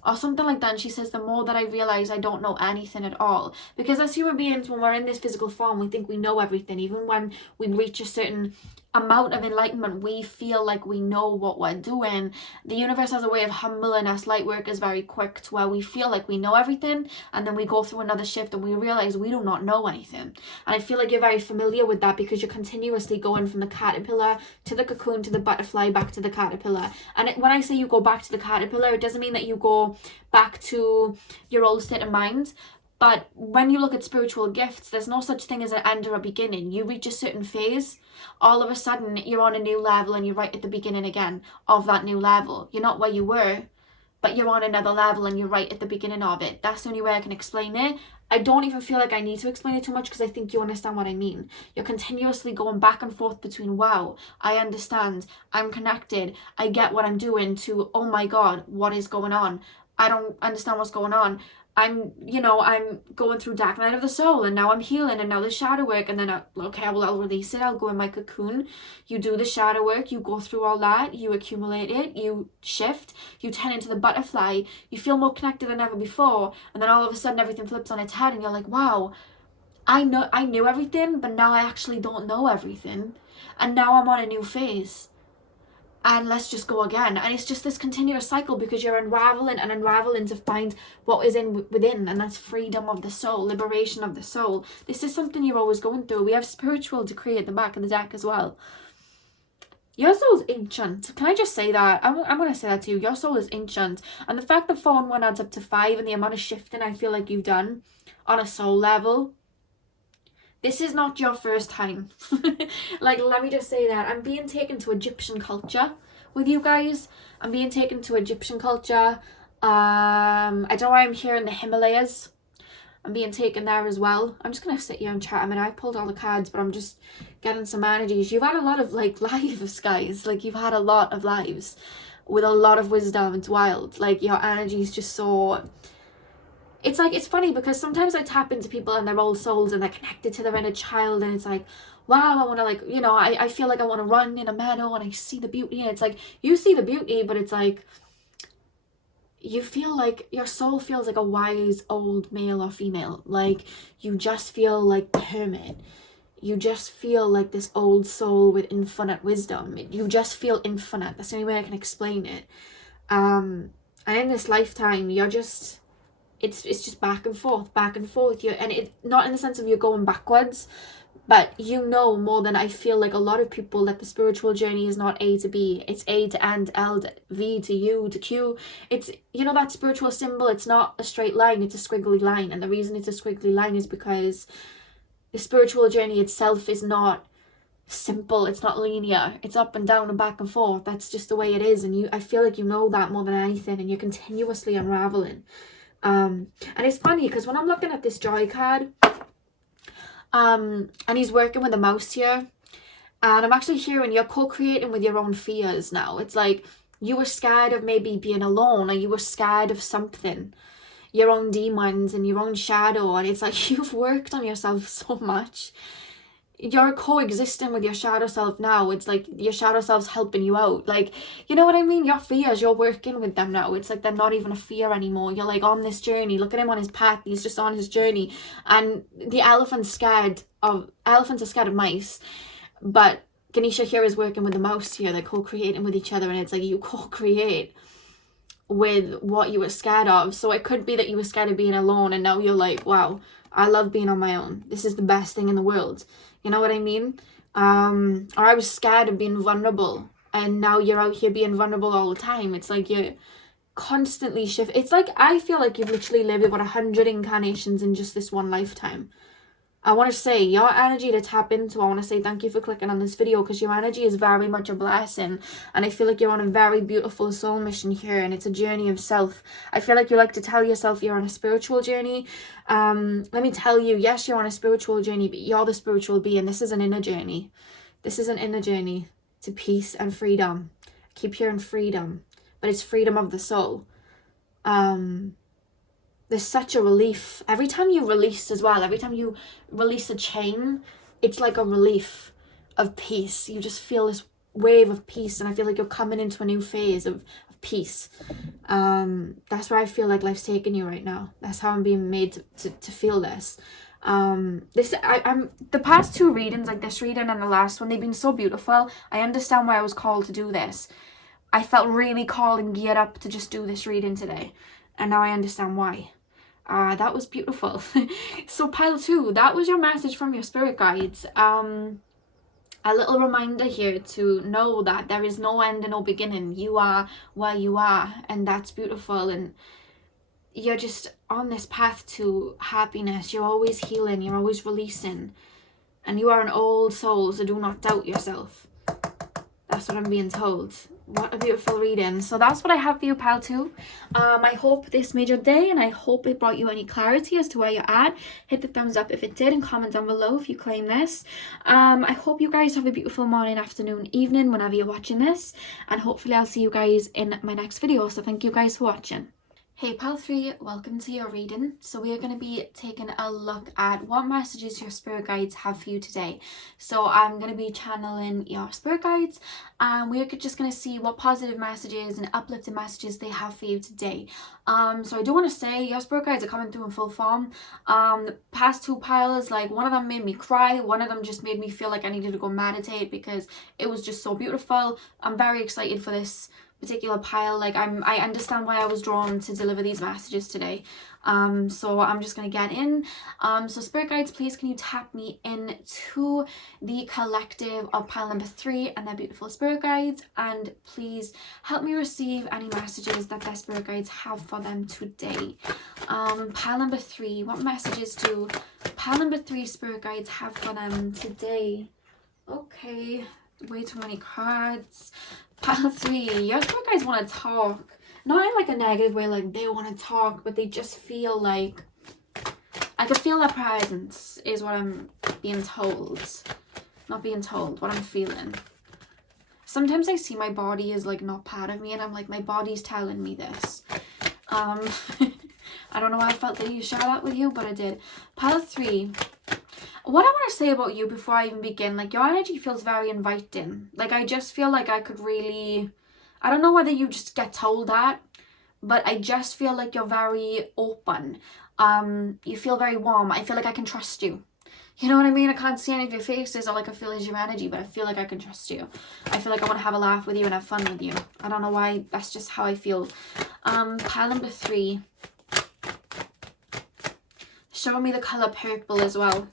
or something like that. And she says, the more that I realize I don't know anything at all. Because as human beings, when we're in this physical form, we think we know everything. Even when we reach a certain amount of enlightenment, we feel like we know what we're doing. The universe has a way of humbling us light workers very quick, to where we feel like we know everything, and then we go through another shift and we realize we do not know anything. And I feel like you're very familiar with that, because you're continuously going from the caterpillar to the cocoon to the butterfly back to the caterpillar. And when I say you go back to the caterpillar, it doesn't mean that you go back to your old state of mind. But when you look at spiritual gifts, there's no such thing as an end or a beginning. You reach a certain phase, all of a sudden you're on a new level, and you're right at the beginning again of that new level. You're not where you were, but you're on another level and you're right at the beginning of it. That's the only way I can explain it. I don't even feel like I need to explain it too much, because I think you understand what I mean. You're continuously going back and forth between, wow, I understand, I'm connected, I get what I'm doing, to, oh my God, what is going on? I don't understand what's going on. I'm going through dark night of the soul, and now I'm healing, and now the shadow work, and then I'll release it, I'll go in my cocoon. You do the shadow work, you go through all that, you accumulate it, you shift, you turn into the butterfly, you feel more connected than ever before, and then all of a sudden everything flips on its head, and you're like, wow, I knew everything, but now I actually don't know everything, and now I'm on a new phase. And let's just go again. And it's just this continuous cycle, because you're unraveling and unraveling to find what is within, and that's freedom of the soul, liberation of the soul. This is something you're always going through. We have spiritual decree at the back of the deck as well. Your soul is ancient. Can I just say that? I'm going to say that to you. Your soul is ancient. And the fact that 4 and 1 adds up to 5, and the amount of shifting I feel like you've done on a soul level, this is not your first time. Like, let me just say that. I'm being taken to Egyptian culture with you guys. I'm being taken to Egyptian culture. I don't know why I'm here in the Himalayas. I'm being taken there as well. I'm just going to sit here and chat. I mean, I've pulled all the cards, but I'm just getting some energies. You've had a lot of, like, lives, guys. Like, you've had a lot of lives with a lot of wisdom. It's wild. Like, your energy is just so... it's like, it's funny because sometimes I tap into people and their old souls and they're connected to their inner child, and it's like, wow, I want to, like, you know, I feel like I want to run in a meadow and I see the beauty, and it's like, you see the beauty, but it's like, you feel like your soul feels like a wise old male or female. Like, you just feel like the hermit. You just feel like this old soul with infinite wisdom. You just feel infinite. That's the only way I can explain it. And in this lifetime, you're just, it's just back and forth, back and forth. And it, not in the sense of you're going backwards, but you know more than I feel like a lot of people, that the spiritual journey is not A to B. It's A to N to L to V to U to Q. It's, you know, that spiritual symbol, it's not a straight line, it's a squiggly line. And the reason it's a squiggly line is because the spiritual journey itself is not simple, it's not linear, it's up and down and back and forth. That's just the way it is, and I feel like you know that more than anything, and you're continuously unraveling. And it's funny because when I'm looking at this joy card, and he's working with a mouse here, and I'm actually hearing you're co-creating with your own fears now. It's like you were scared of maybe being alone, or you were scared of something, your own demons and your own shadow, and it's like you've worked on yourself so much. You're coexisting with your shadow self now. It's like your shadow self's helping you out. Like, you know what I mean? Your fears, you're working with them now. It's like they're not even a fear anymore. You're like on this journey. Look at him on his path. He's just on his journey. And the elephants are scared of mice. But Ganesha here is working with the mouse here. They're co-creating with each other. And it's like you co-create with what you were scared of. So it could be that you were scared of being alone, and now you're like, wow, I love being on my own. This is the best thing in the world. You know what I mean? Or I was scared of being vulnerable, and now you're out here being vulnerable all the time. It's like you're constantly shift. It's like, I feel like you've literally lived about 100 incarnations in just this one lifetime. I want to say your energy to tap into. I want to say thank you for clicking on this video, because your energy is very much a blessing, and I feel like you're on a very beautiful soul mission here, and it's a journey of self. I feel like you like to tell yourself you're on a spiritual journey. Let me tell you, yes, you're on a spiritual journey, but you're the spiritual being. This is an inner journey. This is an inner journey to peace and freedom. I keep hearing freedom, but it's freedom of the soul. There's such a relief every time you release as well. Every time you release a chain, it's like a relief of peace. You just feel this wave of peace, and I feel like you're coming into a new phase of peace. That's where I feel like life's taking you right now. That's how I'm being made to feel this. I'm the past two readings, like this reading and the last one, they've been so beautiful. I understand why I was called to do this. I felt really called and geared up to just do this reading today, and now I understand why. That was beautiful. So pile 2, that was your message from your spirit guides. A little reminder here to know that there is no end and no beginning. You are where you are, and that's beautiful, and you're just on this path to happiness. You're always healing, you're always releasing, and you are an old soul, so do not doubt yourself. That's what I'm being told. What a beautiful reading. So that's what I have for you, pile 2. I hope this made your day, and I hope it brought you any clarity as to where you're at. Hit the thumbs up if it did, and comment down below if you claim this. I hope you guys have a beautiful morning, afternoon, evening, whenever you're watching this, and hopefully I'll see you guys in my next video. So thank you guys for watching. Hey pile 3, welcome to your reading. So we are going to be taking a look at what messages your spirit guides have for you today. So I'm going to be channeling your spirit guides, and we're just going to see what positive messages and uplifting messages they have for you today. So I do want to say your spirit guides are coming through in full form. The past 2 piles, like one of them made me cry, one of them just made me feel like I needed to go meditate because it was just so beautiful. I'm very excited for this particular pile. Like I understand why I was drawn to deliver these messages today. So I'm just gonna get in. So spirit guides, please can you tap me into the collective of pile number 3 and their beautiful spirit guides, and please help me receive any messages that their spirit guides have for them today. Pile number 3, what messages do pile number 3 spirit guides have for them today? Okay, way too many cards. Pile 3, your spirit guides want to talk. Not in like a negative way, like they want to talk, but they just feel like, I can feel their presence is what I'm being told. Not being told, what I'm feeling. Sometimes I see my body is like not part of me, and I'm like, my body's telling me this. I don't know why I felt the need to share that with you, but I did. Pile 3. What I want to say about you before I even begin, like, your energy feels very inviting. Like, I just feel like I could really, I don't know whether you just get told that, but I just feel like you're very open. You feel very warm. I feel like I can trust you. You know what I mean? I can't see any of your faces. All I can feel is your energy, but I feel like I can trust you. I feel like I want to have a laugh with you and have fun with you. I don't know why. That's just how I feel. Pile number 3. Showing me the colour purple as well.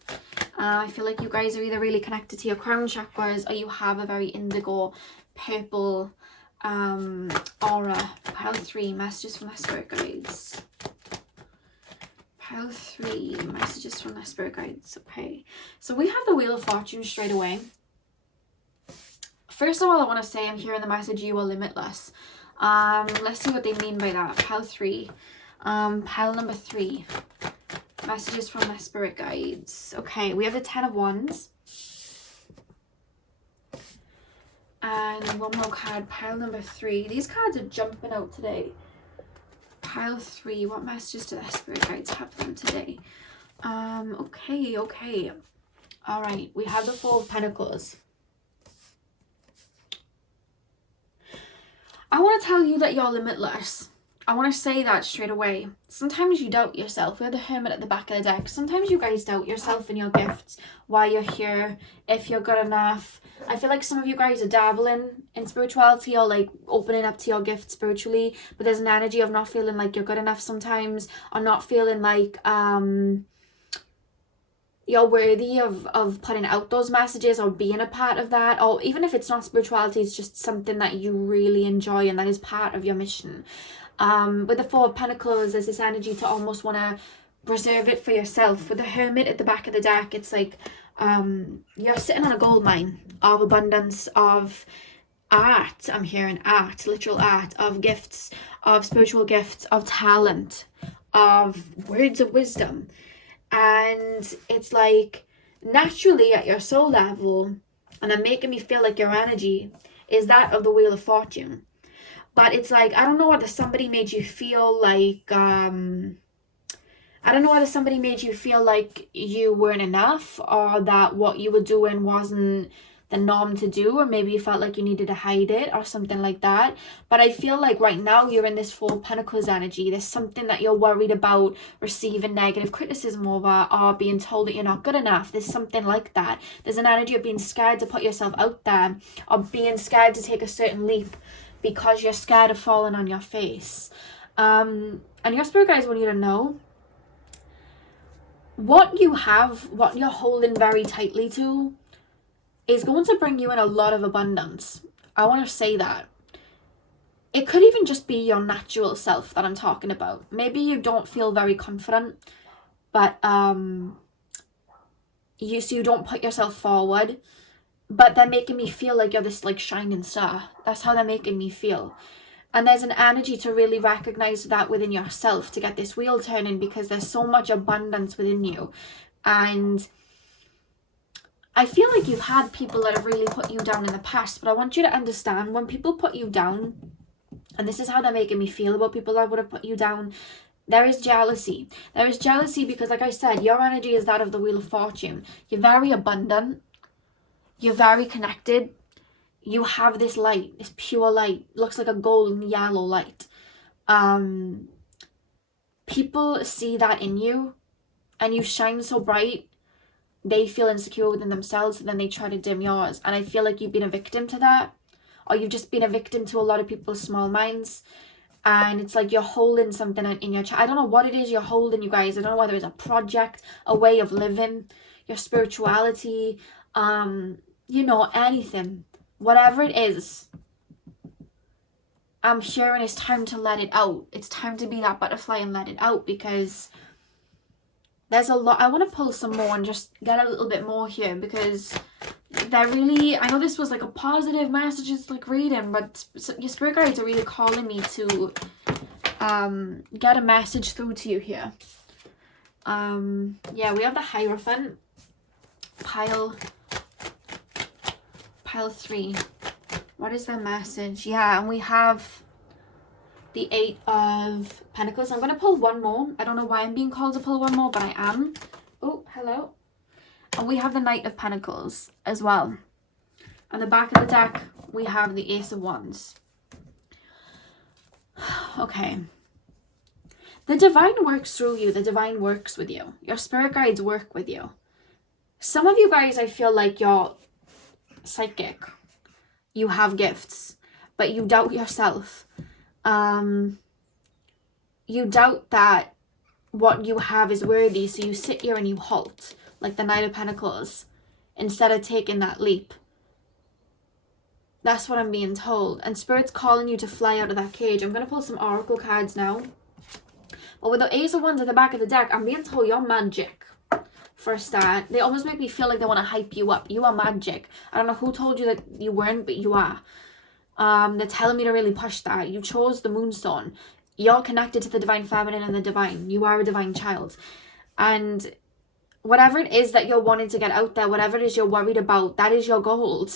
I feel like you guys are either really connected to your crown chakras or you have a very indigo purple aura. Pile 3, messages from the spirit guides. Pile 3, messages from the spirit guides. Okay, so we have the Wheel of Fortune straight away. First of all, I want to say I'm hearing the message, you are limitless. Let's see what they mean by that. Pile 3. Pile number 3. Messages from my spirit guides. Okay, we have the 10 of Wands. And one more card, pile number 3. These cards are jumping out today. Pile 3, what messages do the spirit guides have for them today? Okay. Alright, we have the 4 of Pentacles. I want to tell you that you're limitless. I want to say that straight away. Sometimes you doubt yourself. We have the Hermit at the back of the deck. Sometimes you guys doubt yourself and your gifts, why you're here, if you're good enough. I feel like some of you guys are dabbling in spirituality or like opening up to your gift spiritually, but there's an energy of not feeling like you're good enough sometimes, or not feeling like you're worthy of putting out those messages or being a part of that. Or even if it's not spirituality, it's just something that you really enjoy and that is part of your mission. With the 4 of Pentacles, there's this energy to almost want to reserve it for yourself. With the Hermit at the back of the deck, it's like you're sitting on a gold mine of abundance, of art. I'm hearing art, literal art, of gifts, of spiritual gifts, of talent, of words of wisdom. And it's like naturally at your soul level, and they're making me feel like your energy is that of the Wheel of Fortune. But it's like, I don't know whether somebody made you feel like, I don't know whether somebody made you feel like you weren't enough, or that what you were doing wasn't the norm to do, or maybe you felt like you needed to hide it or something like that. But I feel like right now you're in this 4 of Pentacles energy. There's something that you're worried about receiving negative criticism over, or being told that you're not good enough. There's something like that. There's an energy of being scared to put yourself out there, or being scared to take a certain leap because you're scared of falling on your face. And your spirit guides want you to know what you have, what you're holding very tightly to, is going to bring you in a lot of abundance. I want to say that. It could even just be your natural self that I'm talking about. Maybe you don't feel very confident, but you don't put yourself forward, but they're making me feel like you're this like shining star. That's how they're making me feel. And there's an energy to really recognize that within yourself, to get this wheel turning, because there's so much abundance within you. And I feel like you've had people that have really put you down in the past, but I want you to understand, when people put you down, and this is how they're making me feel about people that would have put you down, there is jealousy. There is jealousy because, like I said, your energy is that of the Wheel of Fortune. You're very abundant. You're very connected. You have this light, this pure light. Looks like a golden yellow light. People see that in you, and you shine so bright. They feel insecure within themselves, and then they try to dim yours. And I feel like you've been a victim to that, or you've just been a victim to a lot of people's small minds. And it's like you're holding something in your chest. I don't know what it is you're holding, you guys. I don't know whether it's a project, a way of living, your spirituality, you know, anything. Whatever it is, I'm hearing it's time to let it out. It's time to be that butterfly and let it out, because there's a lot. I want to pull some more and just get a little bit more here, because they're really, I know this was like a positive message, it's like reading, but your spirit guides are really calling me to get a message through to you here. Yeah, we have the Hierophant, pile 3. What is their message? Yeah, and we have the Eight of Pentacles. I'm going to pull one more. I don't know why I'm being called to pull one more, but I am. Oh, hello. And we have the Knight of Pentacles as well. On the back of the deck, we have the Ace of Wands. Okay. The divine works through you. The divine works with you. Your spirit guides work with you. Some of you guys, I feel like you're psychic. You have gifts, but you doubt yourself. You doubt that what you have is worthy, so you sit here and you halt, like the Knight of Pentacles, instead of taking that leap. That's what I'm being told. And Spirit's calling you to fly out of that cage. I'm going to pull some oracle cards now. But with the Ace of Wands at the back of the deck, I'm being told you're magic. For a start, they almost make me feel like they want to hype you up. You are magic. I don't know who told you that you weren't, but you are. They're telling me to really push that. You chose the Moonstone. You're connected to the divine feminine and the divine. You are a divine child. And whatever it is that you're wanting to get out there, whatever it is you're worried about, that is your goal.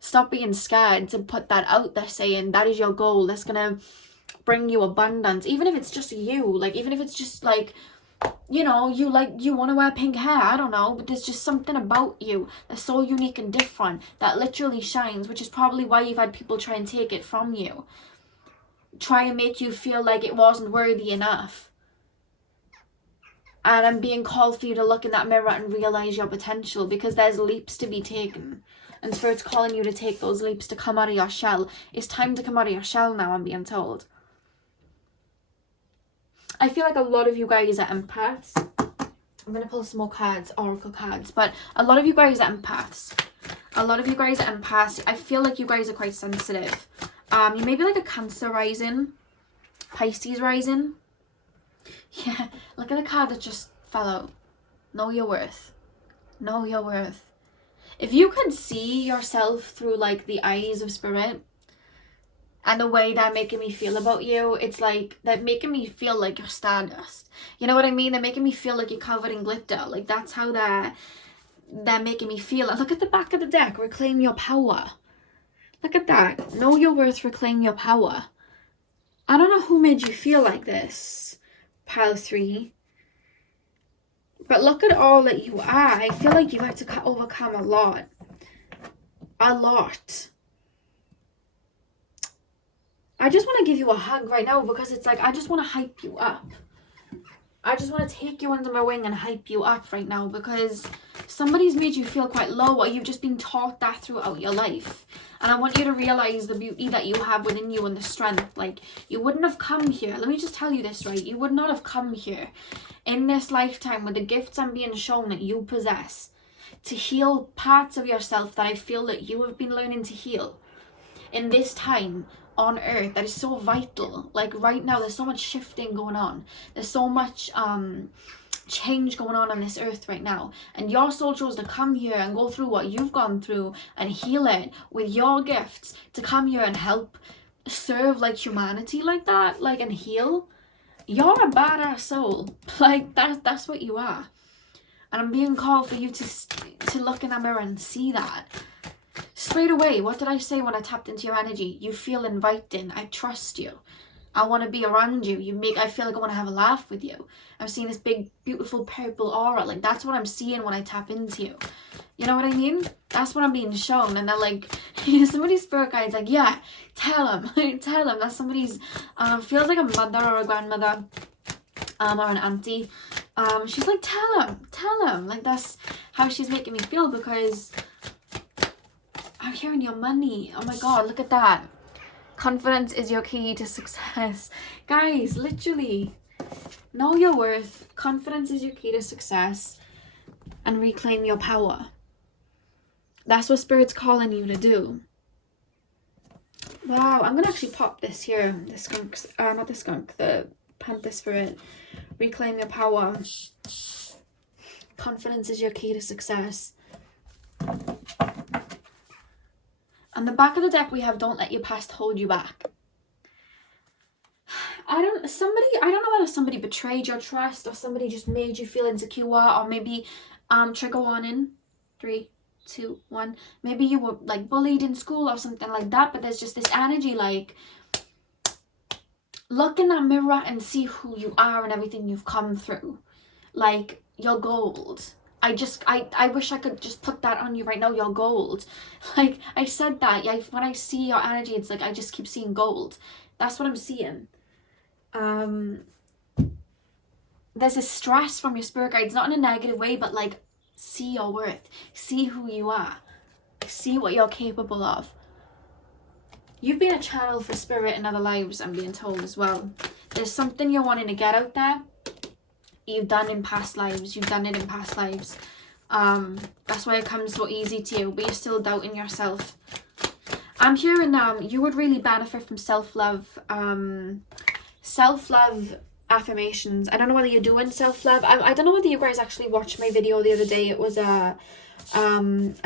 Stop being scared to put that out there, saying that is your goal. That's going to bring you abundance. Even if it's just you. Like, even if it's just like, you know, you want to wear pink hair. I don't know. But there's just something about you that's so unique and different that literally shines, which is probably why you've had people try and take it from you. Try and make you feel like it wasn't worthy enough. And I'm being called for you to look in that mirror and realize your potential, because there's leaps to be taken. And Spirit's calling you to take those leaps, to come out of your shell. It's time to come out of your shell now, I'm being told. I feel like a lot of you guys are empaths. I'm going to pull some more cards, oracle cards. But a lot of you guys are empaths. A lot of you guys are empaths. I feel like you guys are quite sensitive. You may be like a Cancer rising, Pisces rising. Yeah, look at the card that just fell out. Know your worth. Know your worth. If you could see yourself through like the eyes of Spirit and the way they're making me feel about you, it's like they're making me feel like you're stardust. You know what I mean? They're making me feel like you're covered in glitter. Like that's how they're making me feel. And look at the back of the deck. Reclaim your power. Look at that. Know your worth, reclaim your power. I don't know who made you feel like this, pile 3. But look at all that you are. I feel like you have to overcome a lot. A lot. I just want to give you a hug right now, because it's like, I just want to hype you up. I just want to take you under my wing and hype you up right now, because somebody's made you feel quite low, or you've just been taught that throughout your life. And I want you to realize the beauty that you have within you and the strength. Like, you wouldn't have come here. Let me just tell you this, right? You would not have come here in this lifetime with the gifts I'm being shown that you possess, to heal parts of yourself that I feel that you have been learning to heal in this time on earth that is so vital. Like right now, there's so much shifting going on. There's so much change going on this earth right now, and your soul chose to come here and go through what you've gone through and heal it with your gifts, to come here and help serve like humanity like that, like, and heal. You're a badass soul. Like that's what you are. And I'm being called for you to look in that mirror and see that straight away. What did I say when I tapped into your energy? You feel inviting. I trust you. I want to be around you. I feel like I want to have a laugh with you. I'm seeing this big, beautiful purple aura. Like, that's what I'm seeing when I tap into you. You know what I mean? That's what I'm being shown. And they're like, somebody's spirit guide's like, yeah, tell him. Tell him. That's somebody's, feels like a mother or a grandmother, or an auntie. She's like, tell him. Like, that's how she's making me feel, because I'm hearing your money. Oh my God, look at that. Confidence is your key to success. Guys, literally, know your worth. Confidence is your key to success. And reclaim your power. That's what Spirit's calling you to do. Wow, I'm going to actually pop this here. The skunk, not the skunk, the panther spirit. Reclaim your power. Confidence is your key to success. On the back of the deck, we have don't let your past hold you back. I don't know whether somebody betrayed your trust, or somebody just made you feel insecure, or maybe, trigger warning, 3, 2, 1. Maybe you were like bullied in school or something like that, but there's just this energy like look in that mirror and see who you are and everything you've come through. Like, you're gold. I wish I could just put that on you right now. You're gold. Like, I said that. Yeah, when I see your energy, it's like I just keep seeing gold. That's what I'm seeing. There's a stress from your spirit guides, not in a negative way, but like, see your worth. See who you are. See what you're capable of. You've been a channel for spirit in other lives, I'm being told as well. There's something you're wanting to get out there. You've done in past lives. You've done it in past lives. That's why it comes so easy to you, but you're still doubting yourself. I'm hearing you would really benefit from self-love. Self-love affirmations. I don't know whether you're doing self-love. I don't know whether you guys actually watched my video the other day. It was a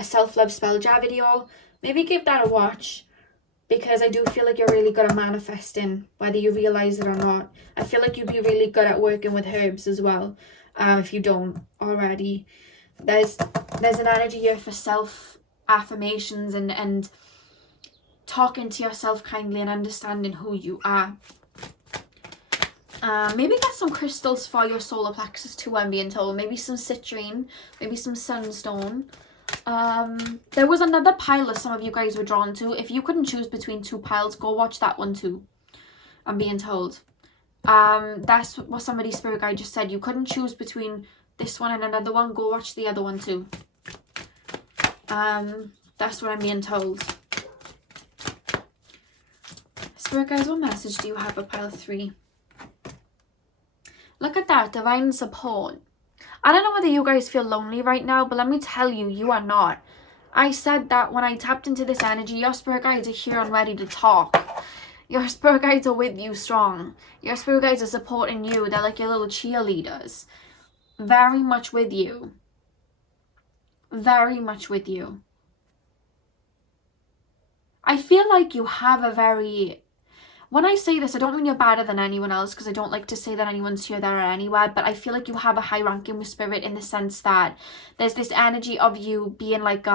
self-love spell jar video. Maybe give that a watch, because I do feel like you're really good at manifesting, whether you realize it or not. I feel like you'd be really good at working with herbs as well, if you don't already. There's an energy here for self affirmations and talking to yourself kindly and understanding who you are. Maybe get some crystals for your solar plexus too, I'm being told. Maybe some citrine, maybe some sunstone. There was another pile that some of you guys were drawn to. If you couldn't choose between two piles, go watch that one too, I'm being told. That's what somebody's spirit guide just said. You couldn't choose between this one and another one, go watch the other one too. That's what I'm being told. Spirit guides, what message do you have for pile 3? Look at that, divine support. I don't know whether you guys feel lonely right now, but let me tell you, you are not. I said that when I tapped into this energy, your spirit guides are here and ready to talk. Your spirit guides are with you strong. Your spirit guides are supporting you. They're like your little cheerleaders. Very much with you. Very much with you. I feel like you have a very... When I say this, I don't mean you're better than anyone else, because I don't like to say that anyone's here, there, or anywhere, but I feel like you have a high ranking with spirit in the sense that there's this energy of you being like,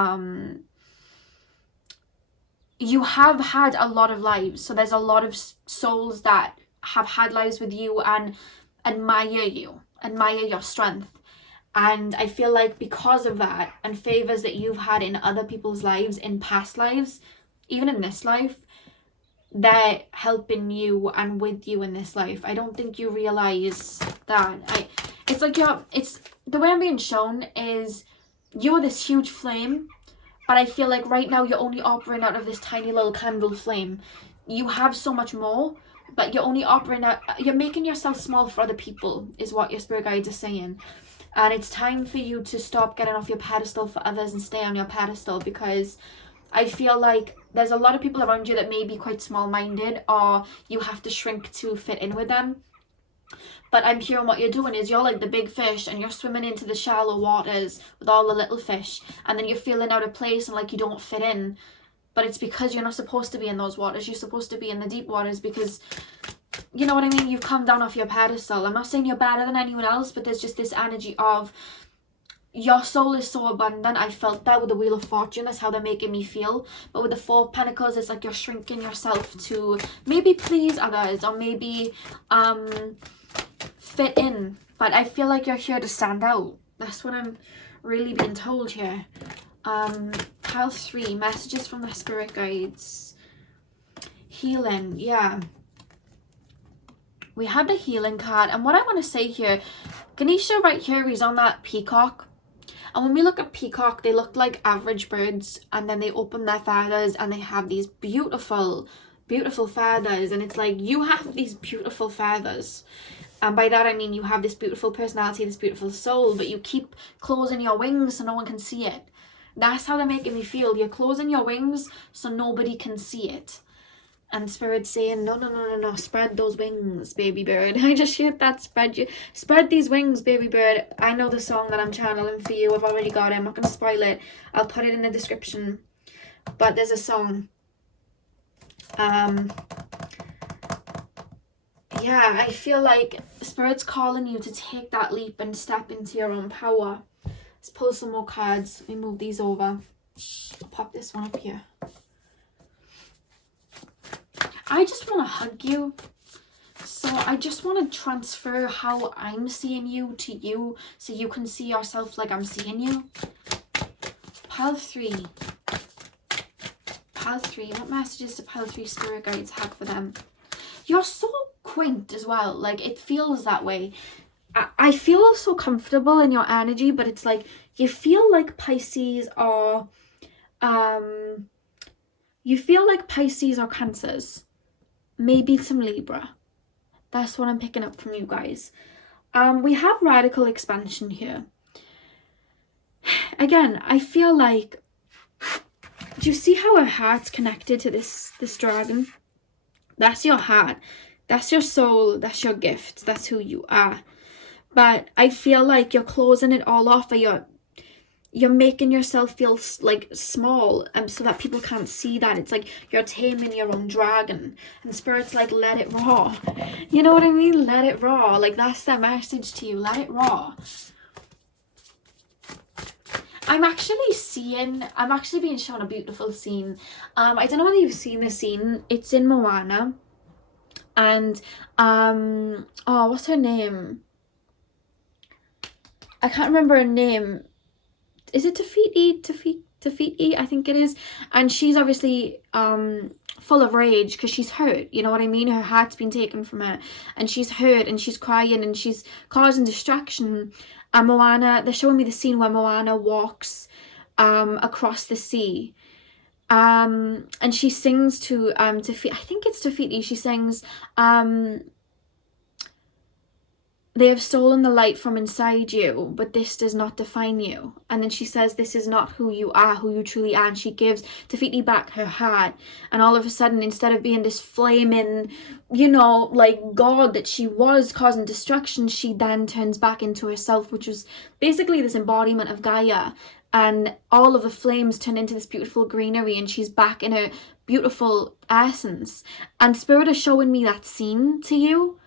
you have had a lot of lives, so there's a lot of souls that have had lives with you and admire you, admire your strength. And I feel like because of that, and favors that you've had in other people's lives, in past lives, even in this life, they're helping you and with you in this life. I don't think you realize that. It's like it's the way I'm being shown is you're this huge flame, but I feel like right now you're only operating out of this tiny little candle flame. You have so much more, but you're only operating out, you're making yourself small for other people, is what your spirit guides are saying. And it's time for you to stop getting off your pedestal for others and stay on your pedestal, because I feel like there's a lot of people around you that may be quite small-minded, or you have to shrink to fit in with them. But I'm hearing what you're doing is you're like the big fish and you're swimming into the shallow waters with all the little fish, and then you're feeling out of place and like you don't fit in. But it's because you're not supposed to be in those waters. You're supposed to be in the deep waters, because, you know what I mean? You've come down off your pedestal. I'm not saying you're better than anyone else, but there's just this energy of your soul is so abundant. I felt that with the Wheel of Fortune. That's how they're making me feel. But with the Four of Pentacles, it's like you're shrinking yourself to maybe please others, or maybe fit in. But I feel like you're here to stand out. That's what I'm really being told here. Pile 3, messages from the spirit guides. Healing, yeah. We have the healing card, and what I want to say here, Ganesha right here, he's on that peacock. And when we look at peacock, they look like average birds, and then they open their feathers and they have these beautiful, beautiful feathers. And it's like, you have these beautiful feathers. And by that I mean you have this beautiful personality, this beautiful soul, but you keep closing your wings so no one can see it. That's how they're making me feel. You're closing your wings so nobody can see it. And Spirit's saying, no, spread those wings, baby bird. I just heard that, spread these wings, baby bird. I know the song that I'm channeling for you. I've already got it. I'm not going to spoil it. I'll put it in the description. But there's a song. Yeah, I feel like Spirit's calling you to take that leap and step into your own power. Let's pull some more cards. Let me move these over. I'll pop this one up here. I just want to hug you. So I just want to transfer how I'm seeing you to you so you can see yourself like I'm seeing you. Pile 3. Pile 3. What messages do Pile 3 spirit guides have for them? You're so quaint as well. Like, it feels that way. I feel so comfortable in your energy, but it's like you feel like Pisces are you feel like Pisces or Cancers, maybe some Libra. That's what I'm picking up from you guys. We have radical expansion here. Again, I feel like, do you see how her heart's connected to this dragon? That's your heart. That's your soul. That's your gift. That's who you are. But I feel like you're closing it all off, or you're making yourself feel like small, so that people can't see that. It's like you're taming your own dragon, and Spirit's like, let it raw. You know what I mean? Let it raw. Like, that's their message to you. Let it raw. I'm actually being shown a beautiful scene. I don't know whether you've seen this scene. It's in Moana, and oh, what's her name? I can't remember her name. Is it Tafiti? I think it is. And she's obviously full of rage because she's hurt. You know what I mean? Her heart's been taken from her, and she's hurt, and she's crying, and she's causing distraction. And Moana, they're showing me the scene where Moana walks across the sea. And she sings to Tafiti. I think it's Tafiti. She sings they have stolen the light from inside you, but this does not define you. And then she says, this is not who you are, who you truly are. And she gives Tafiti back her heart. And all of a sudden, instead of being this flaming, you know, like god that she was causing destruction, she then turns back into herself, which was basically this embodiment of Gaia. And all of the flames turn into this beautiful greenery, and she's back in her beautiful essence. And Spirit is showing me that scene to you.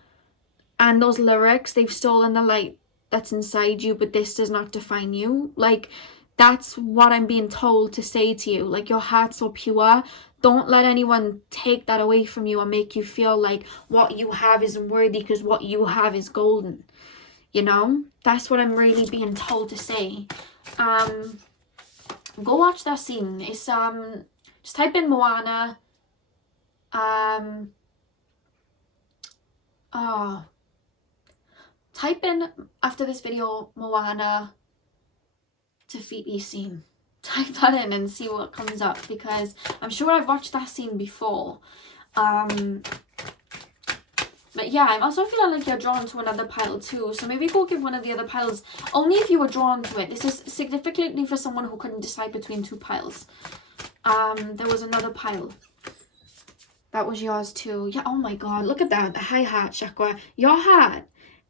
And those lyrics, they've stolen the light that's inside you, but this does not define you. Like, that's what I'm being told to say to you. Like, your heart's so pure. Don't let anyone take that away from you and make you feel like what you have isn't worthy, because what you have is golden. You know? That's what I'm really being told to say. Go watch that scene. It's just type in Moana. Type in, after this video, Moana Tafiti scene. Type that in and see what comes up, because I'm sure I've watched that scene before. But yeah, I'm also feeling like you're drawn to another pile too. So maybe go give one of the other piles, only if you were drawn to it. This is significantly for someone who couldn't decide between two piles. There was another pile. That was yours too. Yeah, oh my god, look at that. The high heart chakra. Your heart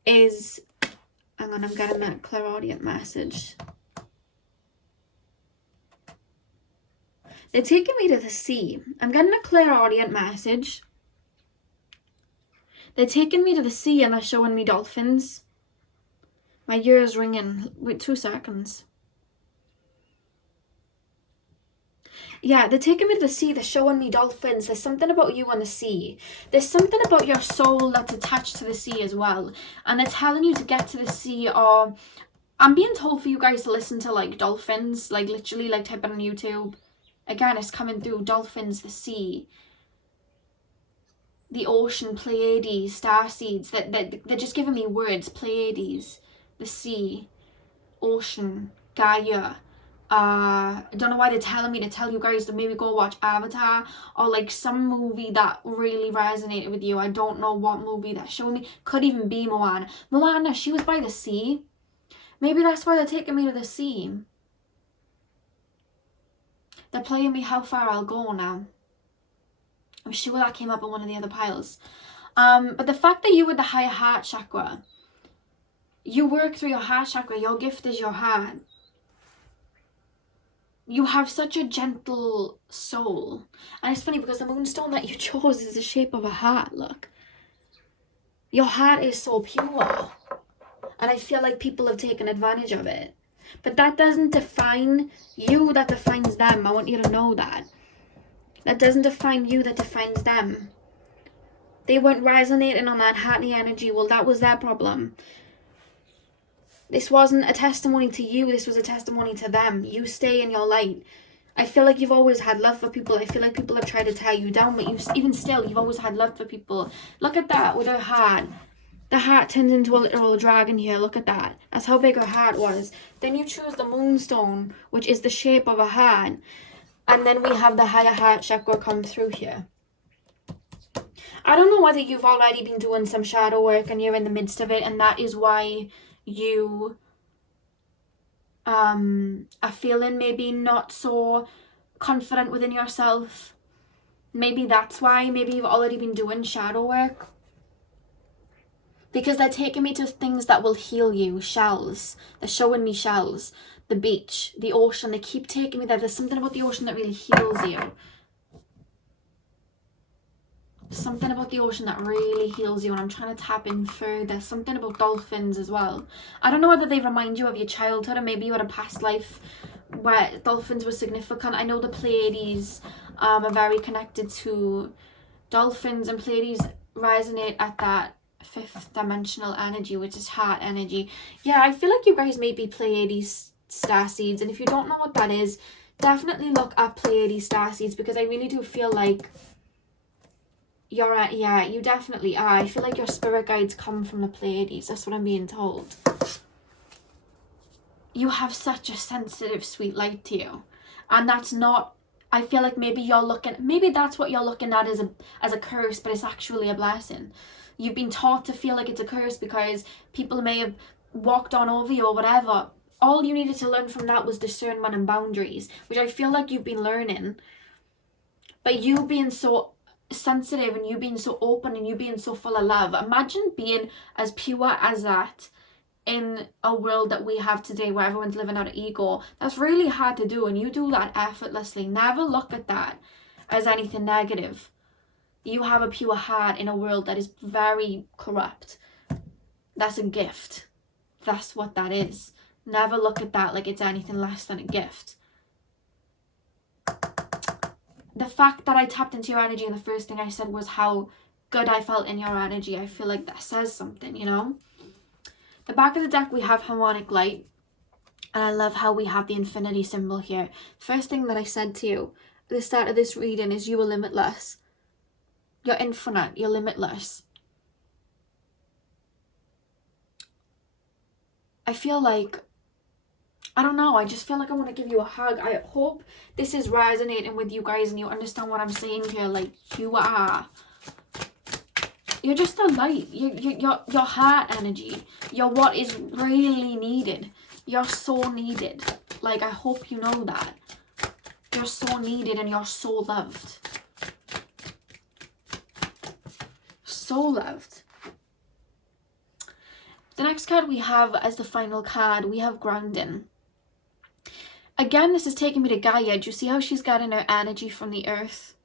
is, hang on, I'm getting a clairaudient message. They're taking me to the sea. I'm getting a clairaudient message. They're taking me to the sea, and they're showing me dolphins. My ears ringing. Wait 2 seconds. Yeah, they're taking me to the sea, they're showing me dolphins. There's something about you on the sea. There's something about your soul that's attached to the sea as well. And they're telling you to get to the sea, or I'm being told for you guys to listen to like dolphins, like literally like type it on YouTube. Again, it's coming through. Dolphins, the sea, the ocean, Pleiades, starseeds. They're just giving me words. Pleiades, the sea, ocean, Gaia. I don't know why they're telling me to tell you guys to maybe go watch Avatar, or like some movie that really resonated with you. I don't know what movie that's showing me. Could even be Moana. Moana, she was by the sea. Maybe that's why they're taking me to the sea. They're playing me how far I'll go now. I'm sure that came up in one of the other piles. But the fact that you were the higher heart chakra, you work through your heart chakra. Your gift is your heart. You have such a gentle soul. And it's funny because the moonstone that you chose is the shape of a heart, look. Your heart is so pure. And I feel like people have taken advantage of it. But that doesn't define you, that defines them. I want you to know that. That doesn't define you, that defines them. They weren't resonating on that happy energy. Well, that was their problem. This wasn't a testimony to you. This was a testimony to them. You stay in your light. I feel like you've always had love for people. I feel like people have tried to tear you down, but even still, you've always had love for people. Look at that with her heart. The heart turns into a literal dragon here. Look at that. That's how big her heart was. Then you choose the moonstone, which is the shape of a heart. And then we have the higher heart chakra come through here. I don't know whether you've already been doing some shadow work and you're in the midst of it, and that is why you are feeling maybe not so confident within yourself. Maybe that's why. Maybe you've already been doing shadow work. Because they're taking me to things that will heal you. Shells. They're showing me shells. The beach. The ocean. They keep taking me there. There's something about the ocean that really heals you. Something about the ocean that really heals you, and I'm trying to tap in further. Something about dolphins as well. I don't know whether they remind you of your childhood, or maybe you had a past life where dolphins were significant. I know the Pleiades are very connected to dolphins, and Pleiades resonate at that 5th dimensional energy, which is heart energy. Yeah, I feel like you guys may be Pleiades starseeds, and if you don't know what that is, definitely look up Pleiades starseeds, because I really do feel like yeah, you definitely are. I feel like your spirit guides come from the Pleiades. That's what I'm being told. You have such a sensitive, sweet light to you. And that's not, I feel like maybe that's what you're looking at as a curse, but it's actually a blessing. You've been taught to feel like it's a curse because people may have walked on over you or whatever. All you needed to learn from that was discernment and boundaries, which I feel like you've been learning. But you being so sensitive and you being so open and you being so full of love, imagine being as pure as that in a world that we have today where everyone's living out of ego. That's really hard to do, and you do that effortlessly. Never look at that as anything negative. You have a pure heart in a world that is very corrupt. That's a gift. That's what that is. Never look at that like it's anything less than a gift. The fact that I tapped into your energy and the first thing I said was how good I felt in your energy, I feel like that says something, you know? The back of the deck, we have harmonic light. And I love how we have the infinity symbol here. First thing that I said to you at the start of this reading is you are limitless. You're infinite. You're limitless. I feel like, I don't know, I just feel like I want to give you a hug. I hope this is resonating with you guys and you understand what I'm saying here. Like, you're just a light. Your heart energy. You're what is really needed. You're so needed. Like, I hope you know that. You're so needed and you're so loved. So loved. The next card we have as the final card, we have grounding. Again, this is taking me to Gaia. Do you see how she's getting her energy from the earth?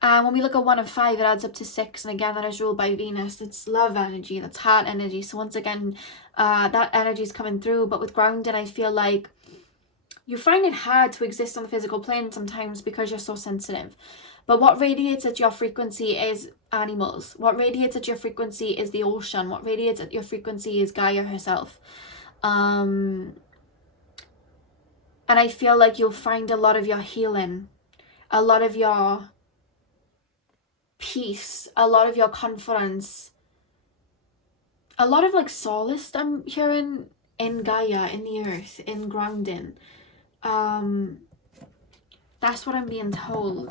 And when we look at 1 and 5, it adds up to 6. And again, that is ruled by Venus. It's love energy. That's heart energy. So once again, that energy is coming through. But with grounding, I feel like you find it hard to exist on the physical plane sometimes because you're so sensitive. But what radiates at your frequency is animals. What radiates at your frequency is the ocean. What radiates at your frequency is Gaia herself. And I feel like you'll find a lot of your healing, a lot of your peace, a lot of your confidence, a lot of like solace I'm hearing in Gaia, in the earth, in grounding. That's what I'm being told.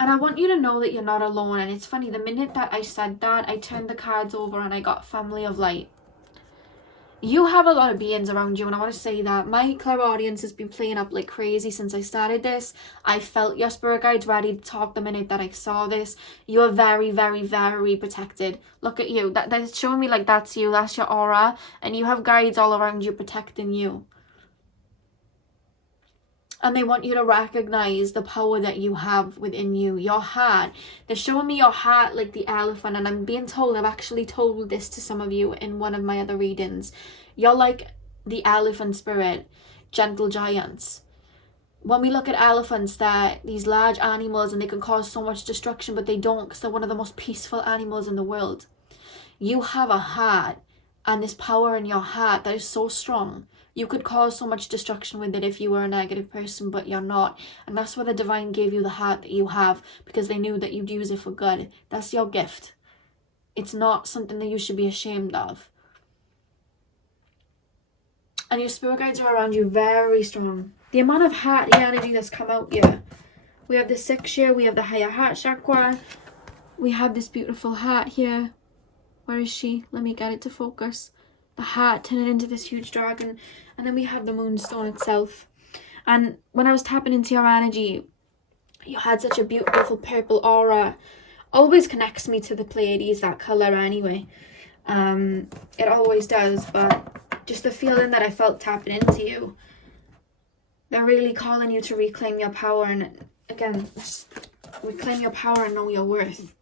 And I want you to know that you're not alone. And it's funny, the minute that I said that, I turned the cards over and I got Family of Light. You have a lot of beings around you, and I want to say that my clairaudience has been playing up like crazy since I started this. I felt your spirit guides ready to talk the minute that I saw this. You are very, very, very protected. Look at you. That's showing me like that's you. That's your aura. And you have guides all around you protecting you. And they want you to recognize the power that you have within you. Your heart. They're showing me your heart like the elephant. And I'm being told, I've actually told this to some of you in one of my other readings. You're like the elephant spirit. Gentle giants. when we look at elephants, they're these large animals and they can cause so much destruction, but they don't, because they're one of the most peaceful animals in the world. You have a heart, and this power in your heart that is so strong. You could cause so much destruction with it if you were a negative person, but you're not. And that's why the divine gave you the heart that you have, because they knew that you'd use it for good. That's your gift. It's not something that you should be ashamed of. And your spirit guides are around you very strong. The amount of heart energy that's come out here. We have the 6th here, we have the higher heart chakra. We have this beautiful heart here. Where is she? Let me get it to focus. The heart turning into this huge dragon. And then we have the moonstone itself. And when I was tapping into your energy, you had such a beautiful purple aura. Always connects me to the Pleiades, that colour anyway. It always does, but just the feeling that I felt tapping into you. They're really calling you to reclaim your power, and again, just reclaim your power and know your worth.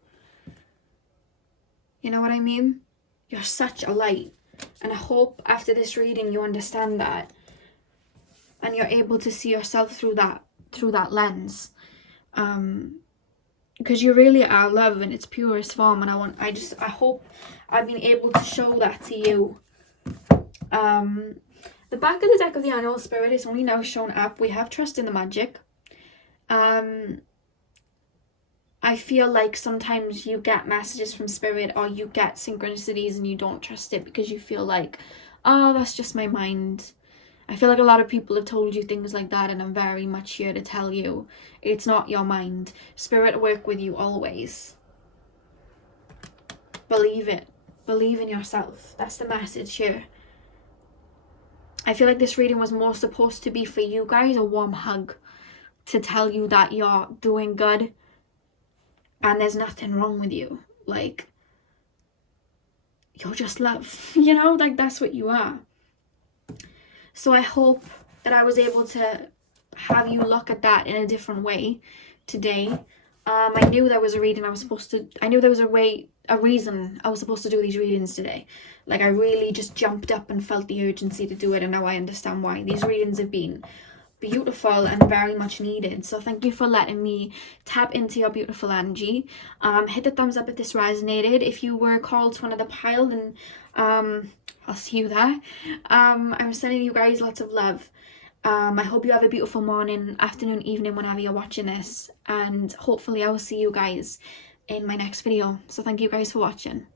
You know what I mean? You're such a light. And I hope after this reading you understand that. And you're able to see yourself through that lens. Because you really are love in its purest form, and I hope I've been able to show that to you. The back of the deck of the Animal Spirit is only now shown up. We have trust in the magic. I feel like sometimes you get messages from Spirit, or you get synchronicities and you don't trust it because you feel like, oh, that's just my mind. I feel like a lot of people have told you things like that, and I'm very much here to tell you it's not your mind. Spirit work with you always. Believe it. Believe in yourself. That's the message here. I feel like this reading was more supposed to be for you guys, a warm hug to tell you that you're doing good and there's nothing wrong with you. Like, you're just love, you know, like that's what you are. So I hope that I was able to have you look at that in a different way today. I knew there was a reading I knew there was a reason I was supposed to do these readings today. Like, I really just jumped up and felt the urgency to do it, and now I understand why. These readings have been beautiful and very much needed. So thank you for letting me tap into your beautiful energy. Hit the thumbs up if this resonated. If you were called to one of the pile, then I'll see you there. I'm sending you guys lots of love. I hope you have a beautiful morning, afternoon, evening, whenever you're watching this, and hopefully I will see you guys in my next video. So thank you guys for watching.